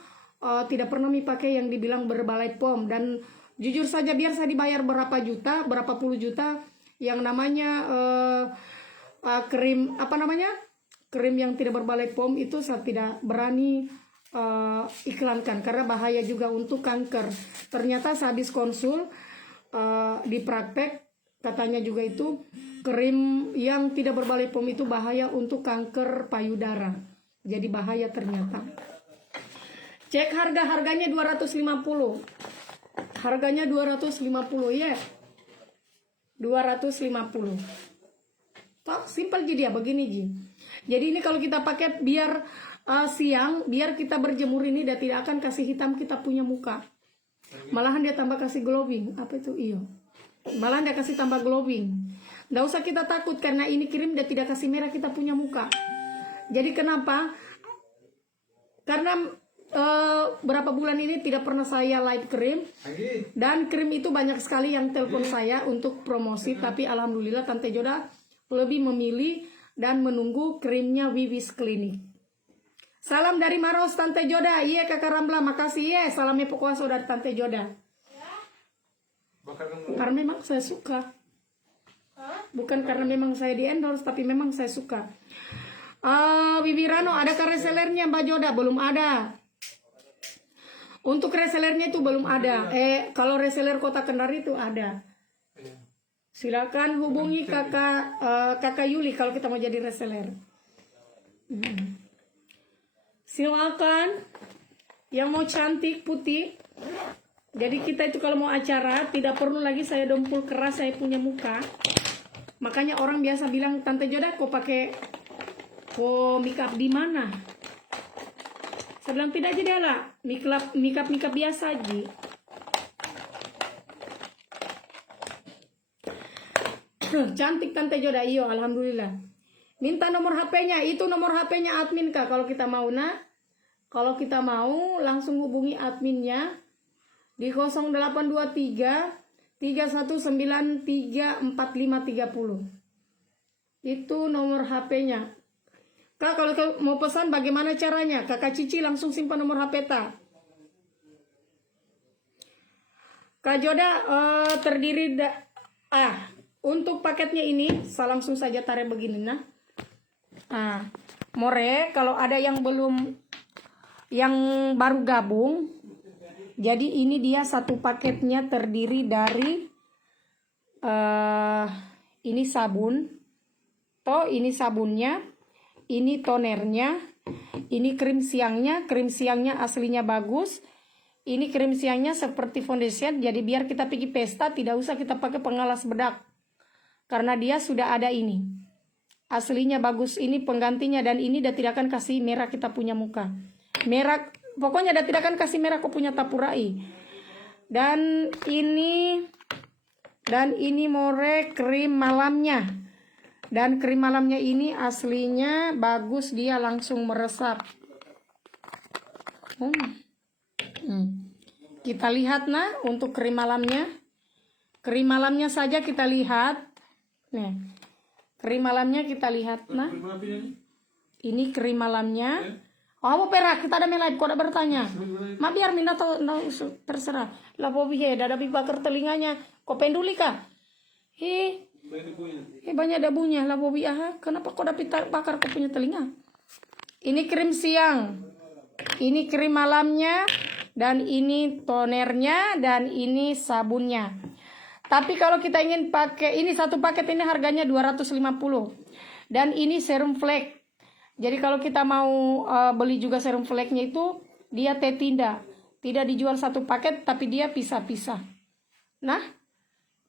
tidak pernah pakai yang dibilang berbalai pom. Dan jujur saja biar saya dibayar berapa juta, berapa puluh juta, yang namanya krim apa namanya? Krim yang tidak berbalai pom itu saya tidak berani iklankan karena bahaya juga untuk kanker. Ternyata saya habis konsul di praktek katanya juga itu krim yang tidak berbalai pom itu bahaya untuk kanker payudara. Jadi bahaya ternyata. Cek harganya 250. Harganya 250 ya. 250. Toh simpel jadi ya begini Ji. Jadi ini kalau kita pakai biar siang, biar kita berjemur ini dia tidak akan kasih hitam kita punya muka. Malahan dia tambah kasih glowing. Apa itu? Iyo. Malahan dia kasih tambah glowing. Nggak usah kita takut karena ini krim dia tidak kasih merah kita punya muka. Jadi kenapa? Karena berapa bulan ini tidak pernah saya live krim. Dan krim itu banyak sekali yang telepon saya untuk promosi. Tapi alhamdulillah Tante Joda lebih memilih dan menunggu krimnya Wiwis Klinik. Salam dari Maros, Tante Joda. Iya Kakak Ramla, makasih ya. Salamnya pokoknya dari Tante Joda. Karena memang saya suka. Bukan karena memang saya di endorse, tapi memang saya suka. Bibi Rano, adakah resellernya Mbak Joda? Belum ada. Untuk resellernya itu belum ada. Kalau reseller Kota Kendari itu ada. Silakan hubungi kakak Yuli kalau kita mau jadi reseller. Silakan yang mau cantik putih. Jadi kita itu kalau mau acara tidak perlu lagi saya dempul keras saya punya muka. Makanya orang biasa bilang, Tante Joda kok pakai make up di mana? Saya bilang tidak aja lah, make up biasa aja. Cantik Tante Joda, iyo alhamdulillah. Minta nomor HP-nya, itu nomor HP-nya admin Kak kalau kita mau Kalau kita mau langsung hubungi adminnya di 0823 3193 4530. Itu nomor HP-nya. Kak kalau mau pesan bagaimana caranya? Kakak Cici langsung simpan nomor HP ta. Kak Joda terdiri untuk paketnya ini saya langsung saja tarik begini more kalau ada yang baru gabung, jadi ini dia satu paketnya terdiri dari ini sabun, ini sabunnya, ini tonernya, ini krim siangnya aslinya bagus. Ini krim siangnya seperti foundation, jadi biar kita pergi pesta tidak usah kita pakai pengalas bedak. Karena dia sudah ada ini. Aslinya bagus, ini penggantinya dan ini dia tidak akan kasih merah kita punya muka. Merah, pokoknya dia tidak akan kasih merah kau punya tapurai. Dan ini more krim malamnya. Dan krim malamnya ini aslinya bagus, dia langsung meresap. Kita lihat untuk krim malamnya. Krim malamnya saja kita lihat. Nih. Krim malamnya kita lihat Ini krim malamnya. Apa perak kita ada live kau ada bertanya. Ma biar minta tahu terserah. Lah bobi ada bakar telinganya. Kau penduli kah? Banyak dabunya. Lah bobi kenapa kau dapat bakar kau punya telinga? Ini krim siang. Ini krim malamnya, dan ini tonernya, dan ini sabunnya. Tapi kalau kita ingin pakai, ini satu paket ini harganya 250. Dan ini serum flake. Jadi kalau kita mau beli juga serum flake-nya itu, dia tetinda. Tidak dijual satu paket, tapi dia pisah-pisah.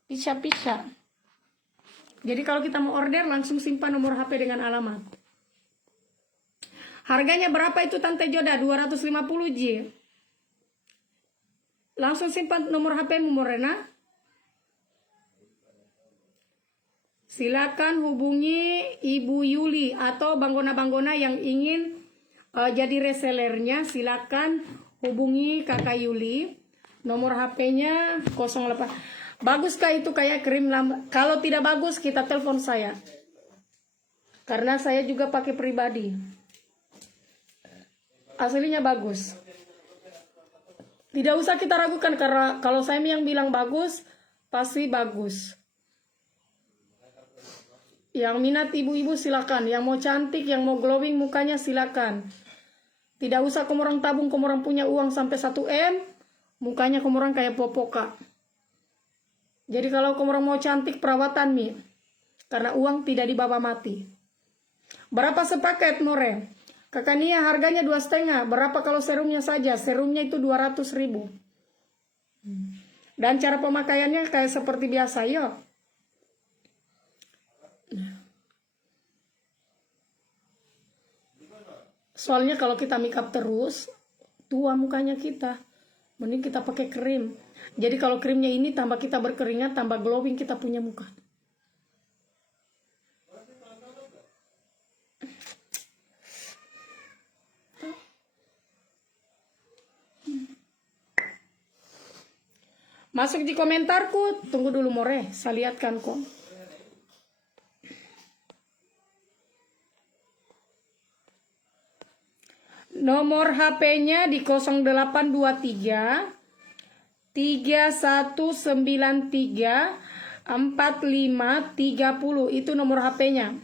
Pisah-pisah. Jadi kalau kita mau order, langsung simpan nomor HP dengan alamat. Harganya berapa itu Tante Joda? 250 J. Langsung simpan nomor HP-mu Morena. Silakan hubungi Ibu Yuli atau banggona-banggona yang ingin jadi resellernya. Silakan hubungi Kakak Yuli. Nomor HP-nya 08. Baguskah itu kayak krim lama? Kalau tidak bagus kita telepon saya. Karena saya juga pakai pribadi. Aslinya bagus. Tidak usah kita ragukan karena kalau saya yang bilang bagus, pasti bagus. Yang minat ibu-ibu silakan. Yang mau cantik, yang mau glowing mukanya silakan. Tidak usah kamu orang tabung, kamu orang punya uang sampai 1 M, mukanya kamu orang kayak popoka. Jadi kalau kamu orang mau cantik perawatan karena uang tidak dibawa mati. Berapa sepaket more? Kakak Nia harganya 2,5. Berapa kalau serumnya saja? Serumnya itu 200.000. Dan cara pemakaiannya kayak seperti biasa, yuk. Soalnya kalau kita make up terus, tua mukanya kita. Mending kita pakai krim. Jadi kalau krimnya ini tambah kita berkeringat, tambah glowing kita punya muka. Masuk di komentarku, tunggu dulu more, saya lihatkan kok. Nomor HP-nya di 0823 3193 4530. Itu nomor HP-nya.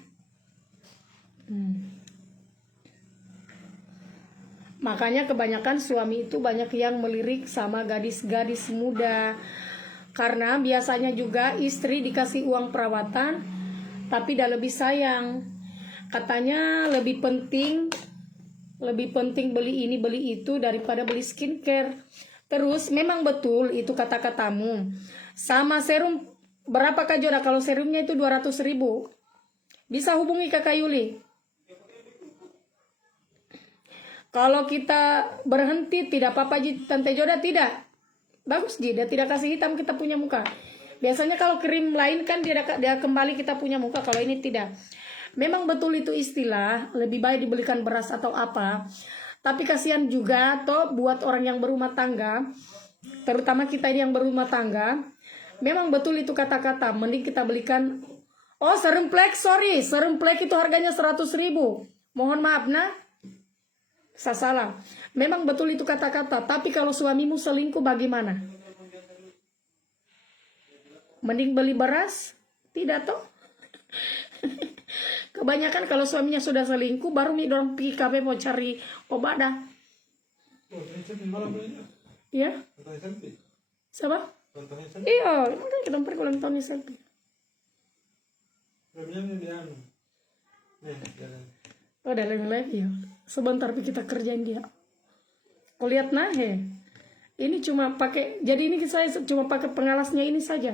Makanya kebanyakan suami itu banyak yang melirik sama gadis-gadis muda. Karena biasanya juga istri dikasih uang perawatan, tapi dah lebih sayang. Katanya lebih penting beli ini beli itu daripada beli skincare. Terus memang betul itu kata-katamu. Sama serum berapa Kak Joda? Kalau serumnya itu 200.000. Bisa hubungi Kakak Yuli. Kalau kita berhenti tidak apa-apa Tante Joda, tidak. Bagus dia tidak kasih hitam kita punya muka. Biasanya kalau krim lain kan dia kembali kita punya muka, kalau ini tidak. Memang betul itu istilah, lebih baik dibelikan beras atau apa. Tapi kasihan juga toh buat orang yang berumah tangga, terutama kita ini yang berumah tangga. Memang betul itu kata-kata, mending kita belikan. Oh, serum plek, sorry, serum plek itu harganya 100.000. Mohon maaf nah, saya salah. Memang betul itu kata-kata, tapi kalau suamimu selingkuh bagaimana? Mending beli beras? Tidak toh? Kebanyakan kalau suaminya sudah selingkuh, baru dorong pergi kafe mau cari obat dah. Ya? Siapa? Iya, makanya kita pergi ulang tahun selfie. Oh, ada lagi ya. Sebentar kita kerjain dia. Kau lihat nah he. Ini cuma pakai, jadi ini saya cuma pakai pengalasnya ini saja.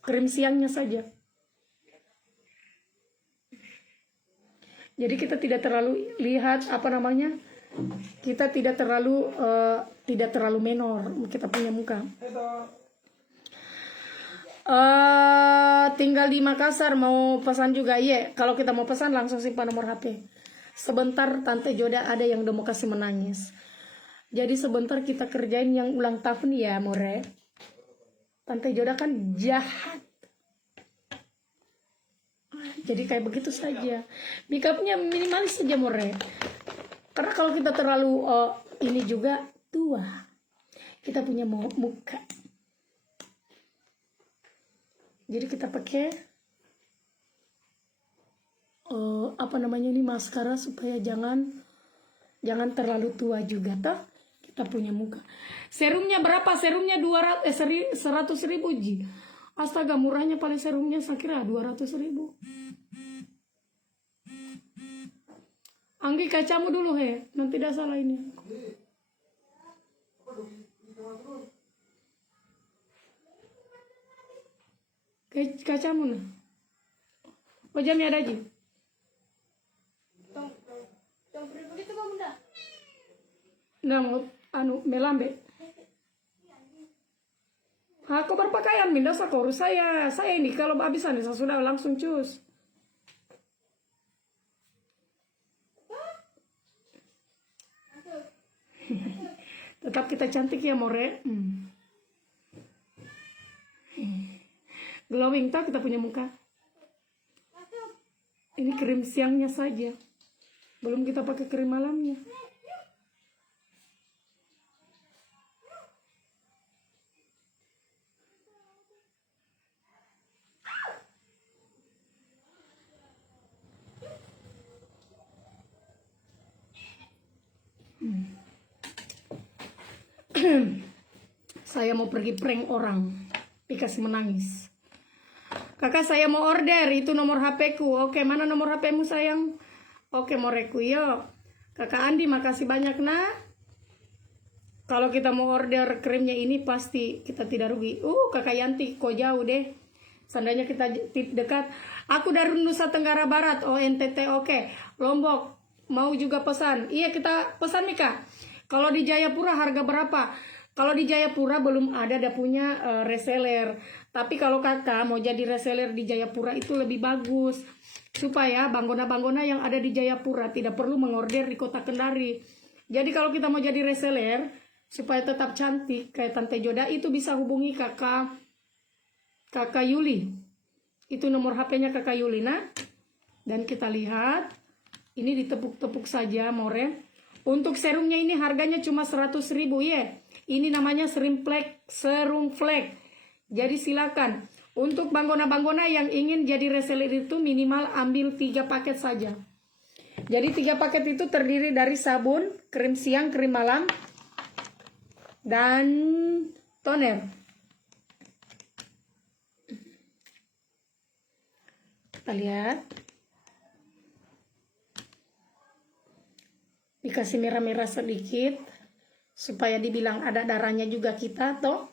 Krim siangnya saja. Jadi kita tidak terlalu lihat apa namanya. Kita tidak terlalu menor kita punya muka. Tinggal di Makassar mau pesan juga. Iya, kalau kita mau pesan langsung simpan nomor HP. Sebentar Tante Joda ada yang udah mau kasih menangis. Jadi sebentar kita kerjain yang ulang tahun ya More. Tante Joda kan jahat. Jadi kayak begitu saja. Makeupnya minimalis saja More. Karena kalau kita terlalu ini juga tua. Kita punya muka. Jadi kita pakai apa namanya ini maskara supaya jangan terlalu tua juga toh. Kita punya muka. Serumnya berapa? Serumnya 100.000 Ji. Astaga murahnya paling serumnya saya kira 200.000. Anggi kacamu dulu he, nanti tidak salah ini. Kacamu nah. Oh jamnya ada Ji. Begitu Kak Bunda. Nah mau melambe. Aku berpakaian minda sakor saya ini kalau habisan saya sudah langsung cus. Tetap kita cantik ya More. Glowing tak kita punya muka. Ini krim siangnya saja. Belum kita pakai krim malamnya. Saya mau pergi prank orang, dikasih menangis. Kakak saya mau order, itu nomor HP ku. Oke, mana nomor HP-mu sayang? Oke, moreku yo. Kakak Andi makasih banyak nah. Kalau kita mau order krimnya ini pasti kita tidak rugi. Kakak Yanti kok jauh deh. Seandainya kita dekat. Aku dari Nusa Tenggara Barat, NTT oke. Lombok mau juga pesan. Iya kita pesan nih Kak. Kalau di Jayapura harga berapa? Kalau di Jayapura belum ada punya reseller. Tapi kalau kakak mau jadi reseller di Jayapura itu lebih bagus. Supaya banggona-banggona yang ada di Jayapura tidak perlu mengorder di kota Kendari. Jadi kalau kita mau jadi reseller, supaya tetap cantik kayak Tante Joda, itu bisa hubungi kakak Yuli. Itu nomor HP-nya kakak Yuli nah. Dan kita lihat, ini ditepuk-tepuk saja More. Untuk serumnya ini harganya cuma 100.000 ya. Ini namanya serum flek. Jadi silakan. Untuk banggona-banggona yang ingin jadi reseller itu minimal ambil 3 paket saja. Jadi 3 paket itu terdiri dari sabun, krim siang, krim malam, dan toner. Kita lihat. Dikasih merah-merah sedikit supaya dibilang ada darahnya juga kita toh.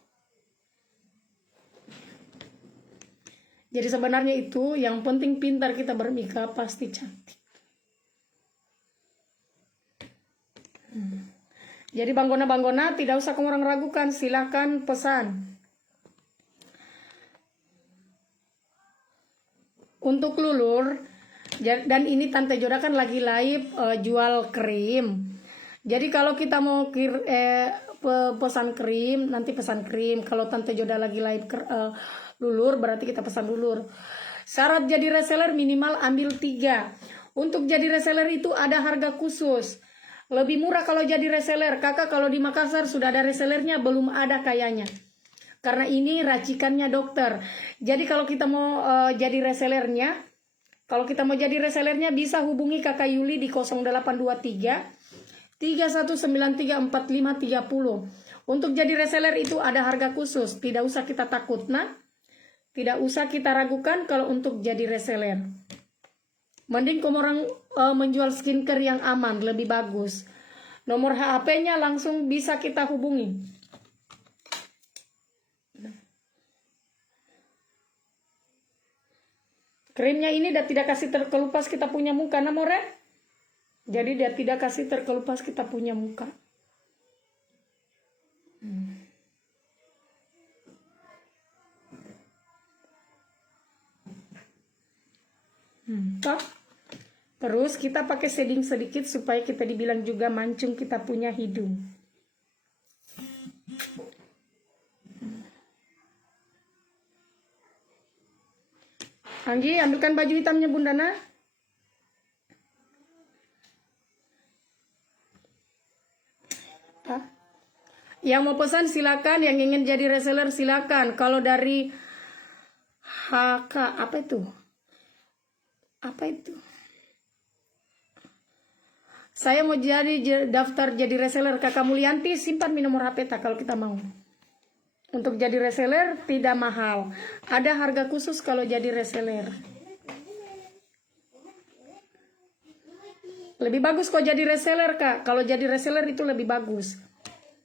Jadi sebenarnya itu yang penting pintar kita bermakeup pasti cantik. Jadi banggona-banggona tidak usah kamu orang ragukan, silakan pesan. Untuk lulur, dan ini Tante Joda kan lagi live jual krim. Jadi kalau kita mau pesan krim, nanti pesan krim. Kalau Tante Joda lagi live lulur, berarti kita pesan lulur. Syarat jadi reseller minimal ambil 3. Untuk jadi reseller itu ada harga khusus. Lebih murah kalau jadi reseller. Kakak kalau di Makassar sudah ada resellernya, belum ada kayaknya. Karena ini racikannya dokter. Jadi kalau kita mau jadi resellernya, bisa hubungi Kakak Yuli di 0823 3193 4530. Untuk jadi reseller itu ada harga khusus. Tidak usah kita takut, nah. Tidak usah kita ragukan kalau untuk jadi reseller. Mending kamu orang menjual skincare yang aman, lebih bagus. Nomor HP-nya langsung bisa kita hubungi. Krimnya ini dia tidak kasih terkelupas kita punya muka, namore. Jadi dia tidak kasih terkelupas kita punya muka. Toh? Terus kita pakai shading sedikit supaya kita dibilang juga mancung kita punya hidung. Anggi, ambilkan baju hitamnya Bunda Nah. Yang mau pesan silakan, yang ingin jadi reseller silakan. Kalau dari HK apa itu? Saya mau jadi daftar jadi reseller. Kakak Mulyanti simpan nomor HP tak kalau kita mau. Untuk jadi reseller tidak mahal. Ada harga khusus kalau jadi reseller. Lebih bagus kok jadi reseller Kak. Kalau jadi reseller itu lebih bagus.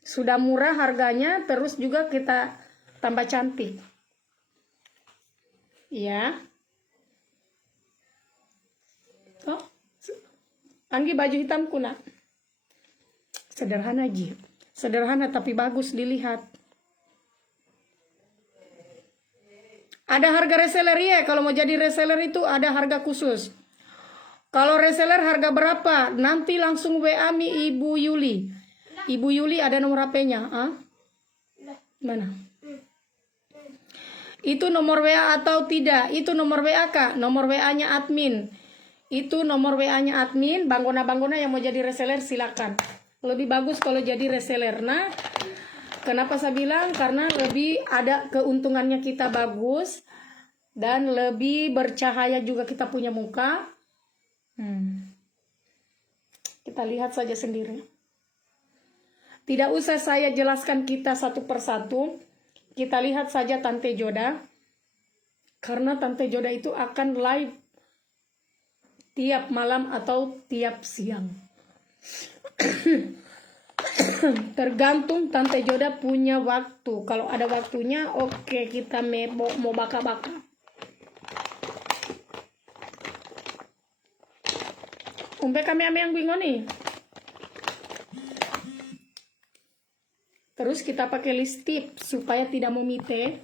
Sudah murah harganya, terus juga kita tambah cantik. Ya. Oh. Anggi baju hitamku nak. Sederhana aja. Sederhana tapi bagus dilihat. Ada harga reseller ya. Kalau mau jadi reseller itu ada harga khusus. Kalau reseller harga berapa? Nanti langsung WA mi Ibu Yuli. Ibu Yuli ada nomor HP-nya. Mana? Itu nomor WA atau tidak? Itu nomor WA Kak. Nomor WA-nya admin. Itu nomor WA-nya admin. Banggona-banggona yang mau jadi reseller silakan. Lebih bagus kalau jadi reseller. Nah, kenapa saya bilang? Karena lebih ada keuntungannya kita bagus. Dan lebih bercahaya juga kita punya muka. Kita lihat saja sendiri. Tidak usah saya jelaskan kita satu persatu. Kita lihat saja Tante Joda. Karena Tante Joda itu akan live tiap malam atau tiap siang. Tergantung Tante Joda punya waktu. Kalau ada waktunya, oke, kita mau baka-baka. Umpe kami yang bingung nih. Terus kita pakai lipstick supaya tidak memite.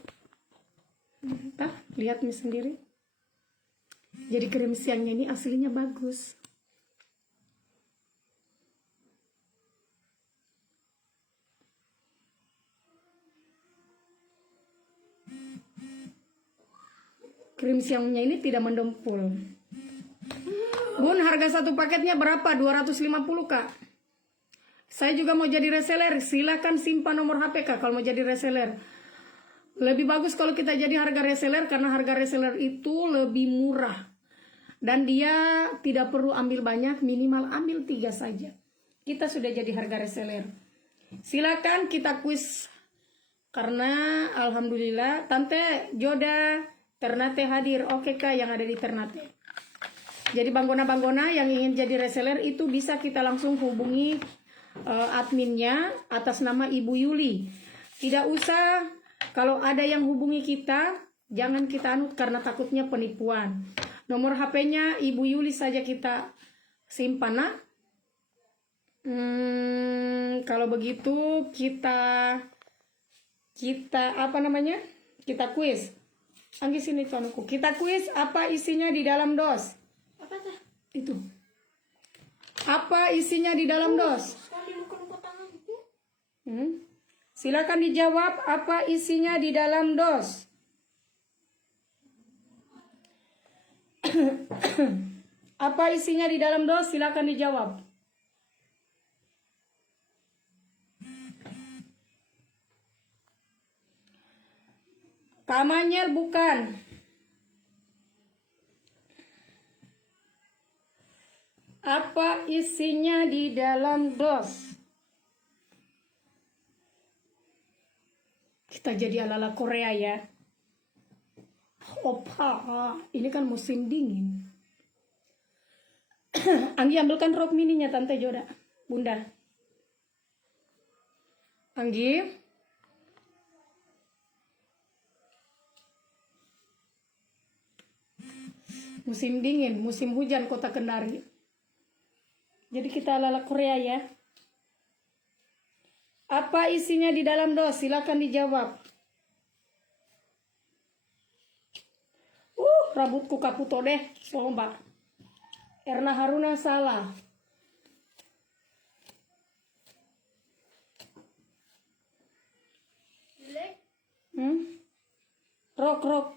Lihat nih sendiri. Jadi krim siangnya ini aslinya bagus. Krim siangnya ini tidak mendempul. Bun, harga satu paketnya berapa? 250 Kak. Saya juga mau jadi reseller. Silakan simpan nomor HP Kak kalau mau jadi reseller. Lebih bagus kalau kita jadi harga reseller karena harga reseller itu lebih murah. Dan dia tidak perlu ambil banyak, minimal ambil 3 saja. Kita sudah jadi harga reseller. Silakan kita kuis. Karena alhamdulillah Tante Joda Ternate hadir. Oke Kak yang ada di Ternate. Jadi banggona-banggona yang ingin jadi reseller itu bisa kita langsung hubungi adminnya atas nama Ibu Yuli. Tidak usah kalau ada yang hubungi kita, jangan kita anut karena takutnya penipuan. Nomor HP-nya Ibu Yuli saja kita simpan. Nah. Kalau begitu kita apa namanya? Kita kuis. Anggi sini tuanku. Kita kuis apa isinya di dalam dos. Apa tuh? Itu. Apa isinya di dalam dos? Sekali luka-luka tangan. Silakan dijawab apa isinya di dalam dos. Apa isinya di dalam dos? Silakan dijawab. Kak Manyel bukan. Apa isinya di dalam dos? Kita jadi ala-ala Korea ya. Opa, ini kan musim dingin. Anggi ambilkan rok mininya Tante Joda. Bunda. Anggi. Musim dingin, musim hujan kota Kendari. Jadi kita ala-ala Korea ya. Apa isinya di dalam dos? Silakan dijawab. Rambutku kaputo deh, Mbak. Erna Haruna salah. Rok.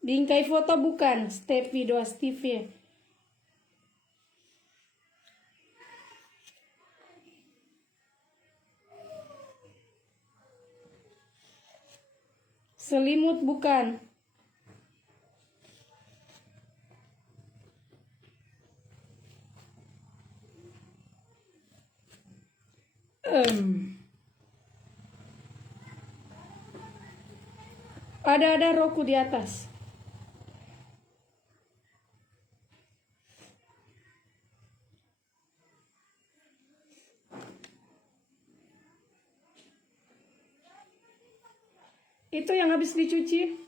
Bingkai foto bukan, step video Steve. Selimut bukan. Ada roku di atas. Itu yang habis dicuci.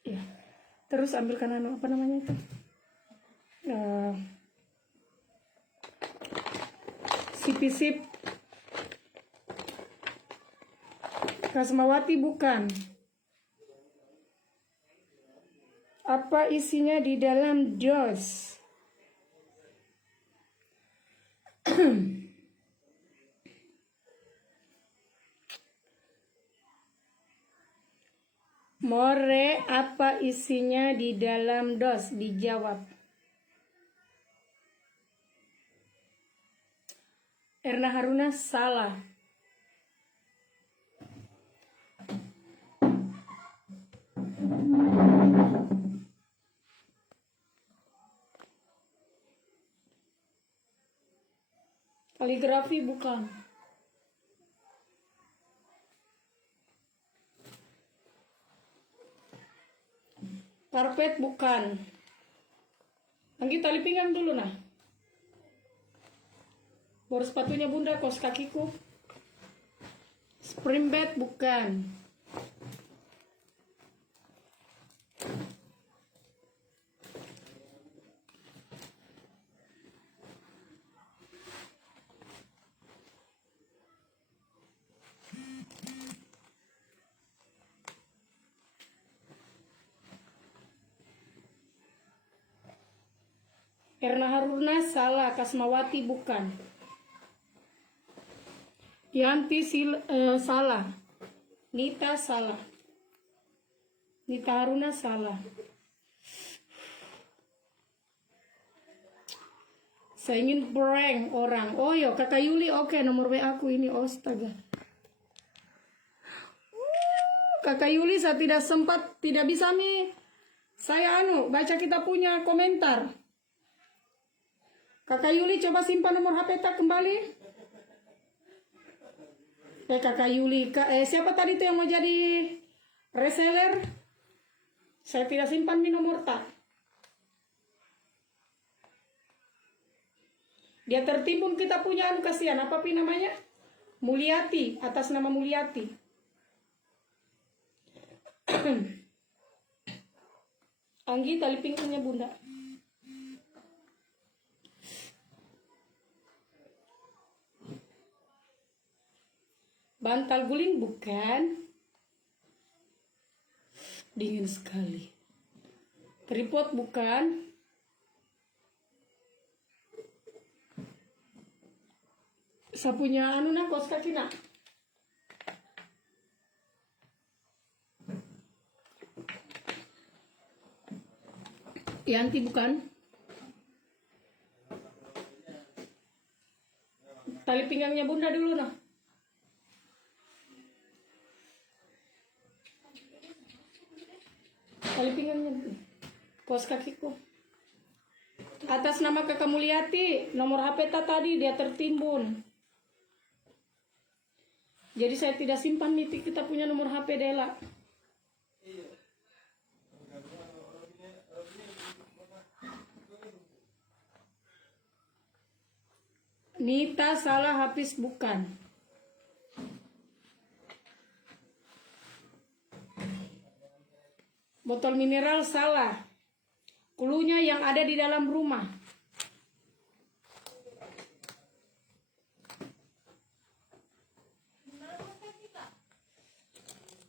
Ya. Terus ambilkan apa namanya itu? Sip. Kasmawati bukan. Apa isinya di dalam dos? More, apa isinya di dalam dos? Dijawab. Erna Haruna salah. Kaligrafi bukan. Karpet bukan. Anggi tali pinggang dulu nah. Baru sepatunya bunda, kos kakiku. Spring bed bukan. Erna Haruna salah, Kasmawati bukan. Yanti salah. Nita salah. Nita Haruna salah. Saya ingin prank orang. Oh yo, Kakak Yuli oke, nomor WA aku ini. Astaga. Kakak Yuli saya tidak sempat, tidak bisa nih. Saya baca kita punya komentar. Kakak Yuli coba simpan nomor HP tak kembali. Kakak Yuli, siapa tadi tuh yang mau jadi reseller? Saya tidak simpan di nomor tak. Dia tertimbun kita punya kasihan, apa pun namanya? Mulyati, atas nama Mulyati. Anggi tali pinggangnya bunda. Bantal guling bukan. Dingin sekali. Tripod bukan. Saya punya kos kaki nak. Yanti bukan. Tali pinggangnya bunda dulu nah. Tali pinggangnya kos kakiku. Atas nama Kakak Mulyati, nomor HP tadi dia tertimbun. Jadi saya tidak simpan nih, kita punya nomor HP Dela. Nita salah, Hafiz bukan. Botol mineral salah. Klunya yang ada di dalam rumah.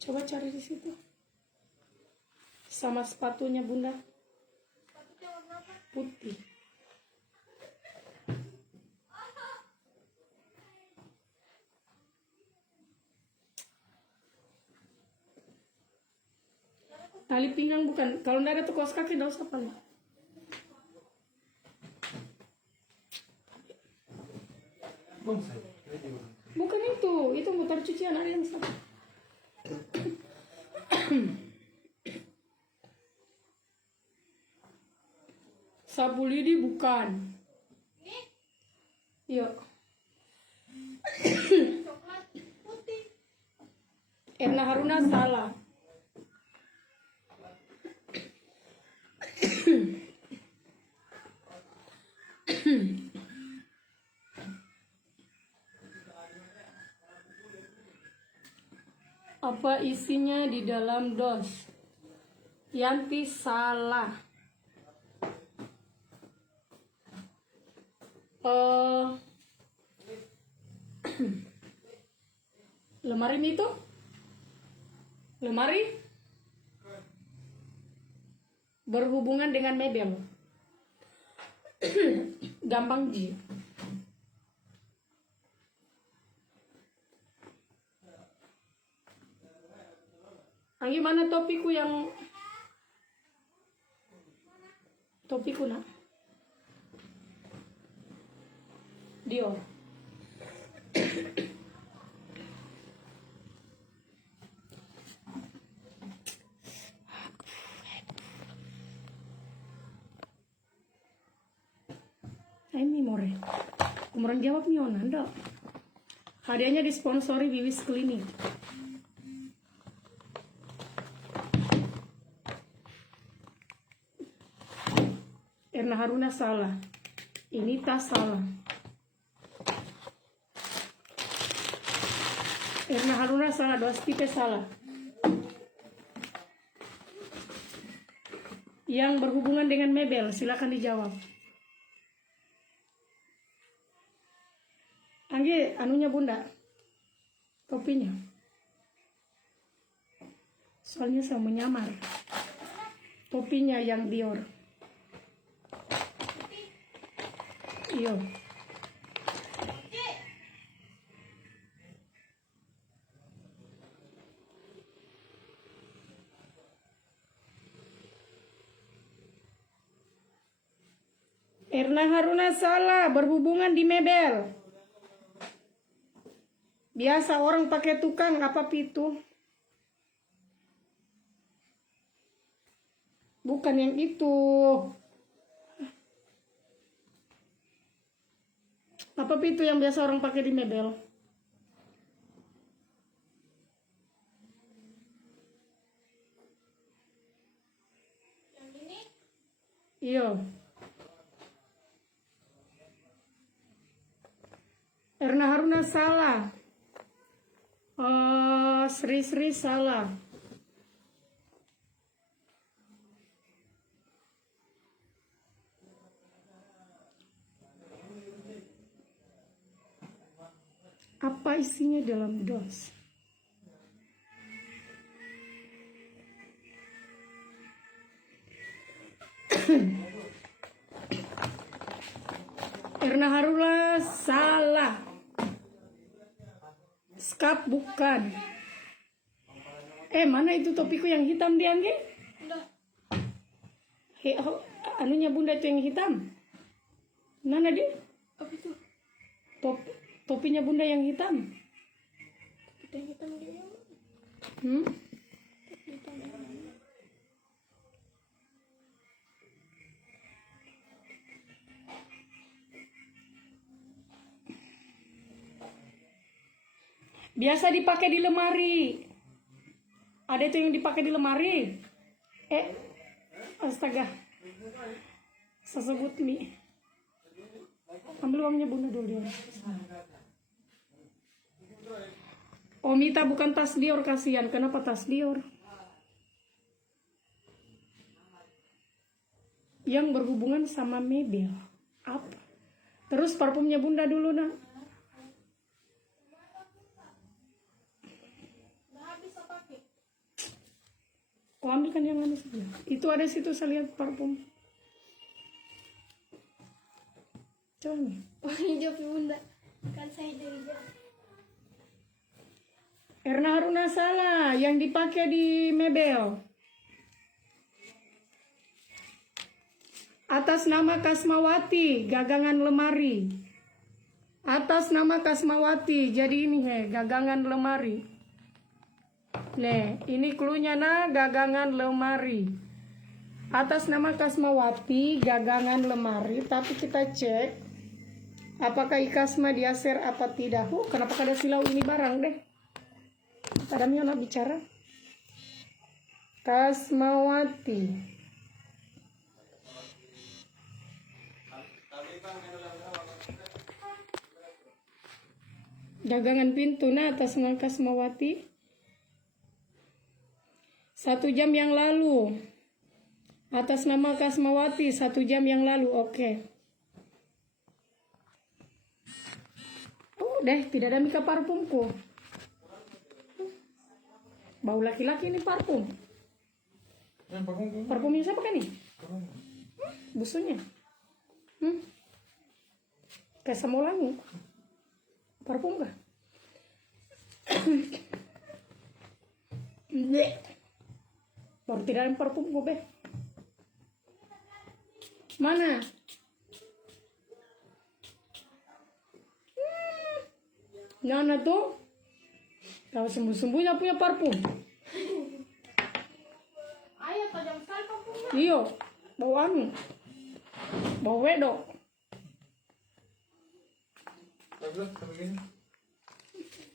Coba cari di situ. Sama sepatunya bunda. Putih. Tali pinggang bukan. Kalau nggak ada tuh kaos kaki, nggak usah paling. Bukan itu motor cucian ada yang salah. Sapu lidi bukan. Yuk. Erna Haruna salah. Apa isinya di dalam dos? Yanti salah. Lemari itu? Lemari berhubungan dengan mebel. Gampang ji. Gimana topiku yang topiku nak? Dior. Ini more. Kemudian jawab nih Onanda. Hadiahnya disponsori Wiwis Klinik. Erna Haruna salah. Ini tas salah. Erna Haruna salah, Dua Stipe salah. Yang berhubungan dengan mebel, silakan dijawab. Anggi, anunya bunda. Topinya. Soalnya saya menyamar. Topinya yang Dior. Iyo. Erna Haruna salah, berhubungan di mebel. Biasa orang pakai tukang apa pitu? Bukan yang itu. Apa pitu yang biasa orang pakai di mebel? Yang ini? Iya. Erna Haruna salah. Sri salah. Apa isinya dalam dos? Erna Harula salah. Skap bukan. Mana itu topiku yang hitam dia Angge? Udah. Anunya bunda itu yang hitam. Mana dia? Apa itu? Topinya bunda yang hitam. Kita yang hitam dia. Hitam yang mana? Biasa dipakai di lemari. Ada itu yang dipakai di lemari. Astaga. Sesebut mie. Ambil uangnya bunda dulu dia. Oh Mita bukan tas Dior, kasihan. Kenapa tas Dior? Yang berhubungan sama mebel. Apa? Terus parfumnya bunda dulu nak. Udah habis apa pakai? Oh ambilkan yang anu sebelah. Itu ada situ saya lihat parfum. Coba nih. Oh ini jawab bunda. Kan saya dari jawab. Erna Haruna salah, yang dipakai di mebel. Atas nama Kasmawati, gagangan lemari. Atas nama Kasmawati, jadi ini gagangan lemari. Nih, ini cluenya nah, gagangan lemari. Atas nama Kasmawati, gagangan lemari, tapi kita cek apakah Ikasma diaser apa tidak. Kenapa kada silau ini barang deh. Ada Miona bicara. Kasmawati. Dagangan pintu nah atas nama Kasmawati. 1 jam yang lalu. Atas nama Kasmawati 1 jam yang lalu. Oke. Oh deh, tidak ada mika parfumku. Bau laki-laki ini parfum. Parfumnya siapa kan nih? Busunya. Kayak semulangu. Parfum kah? Baru tidak ada parfum gue be. Mana? Nana tuh tahu sembuh-sembuhnya punya parfum. Ayah tajam sekali parfumnya. Iyo, bau anu. Bau wedok.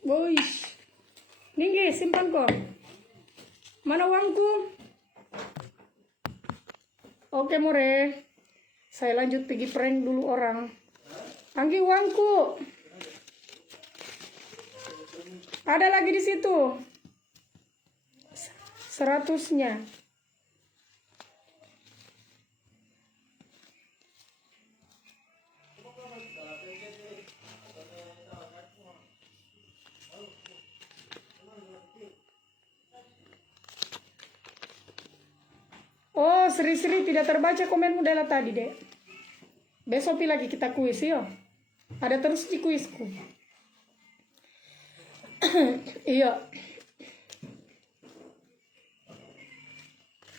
Boys. Ninggi, simpan kok. Mana uangku? Oke, More. Saya lanjut pergi prank dulu orang. Anggi uangku. Ada lagi di situ. 100-nya. Oh, Sri tidak terbaca komenmu Dela tadi, Dek. Besok lagi kita kuis yo. Ada terus di kuisku. Iya.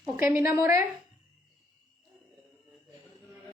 Oke, Minamore.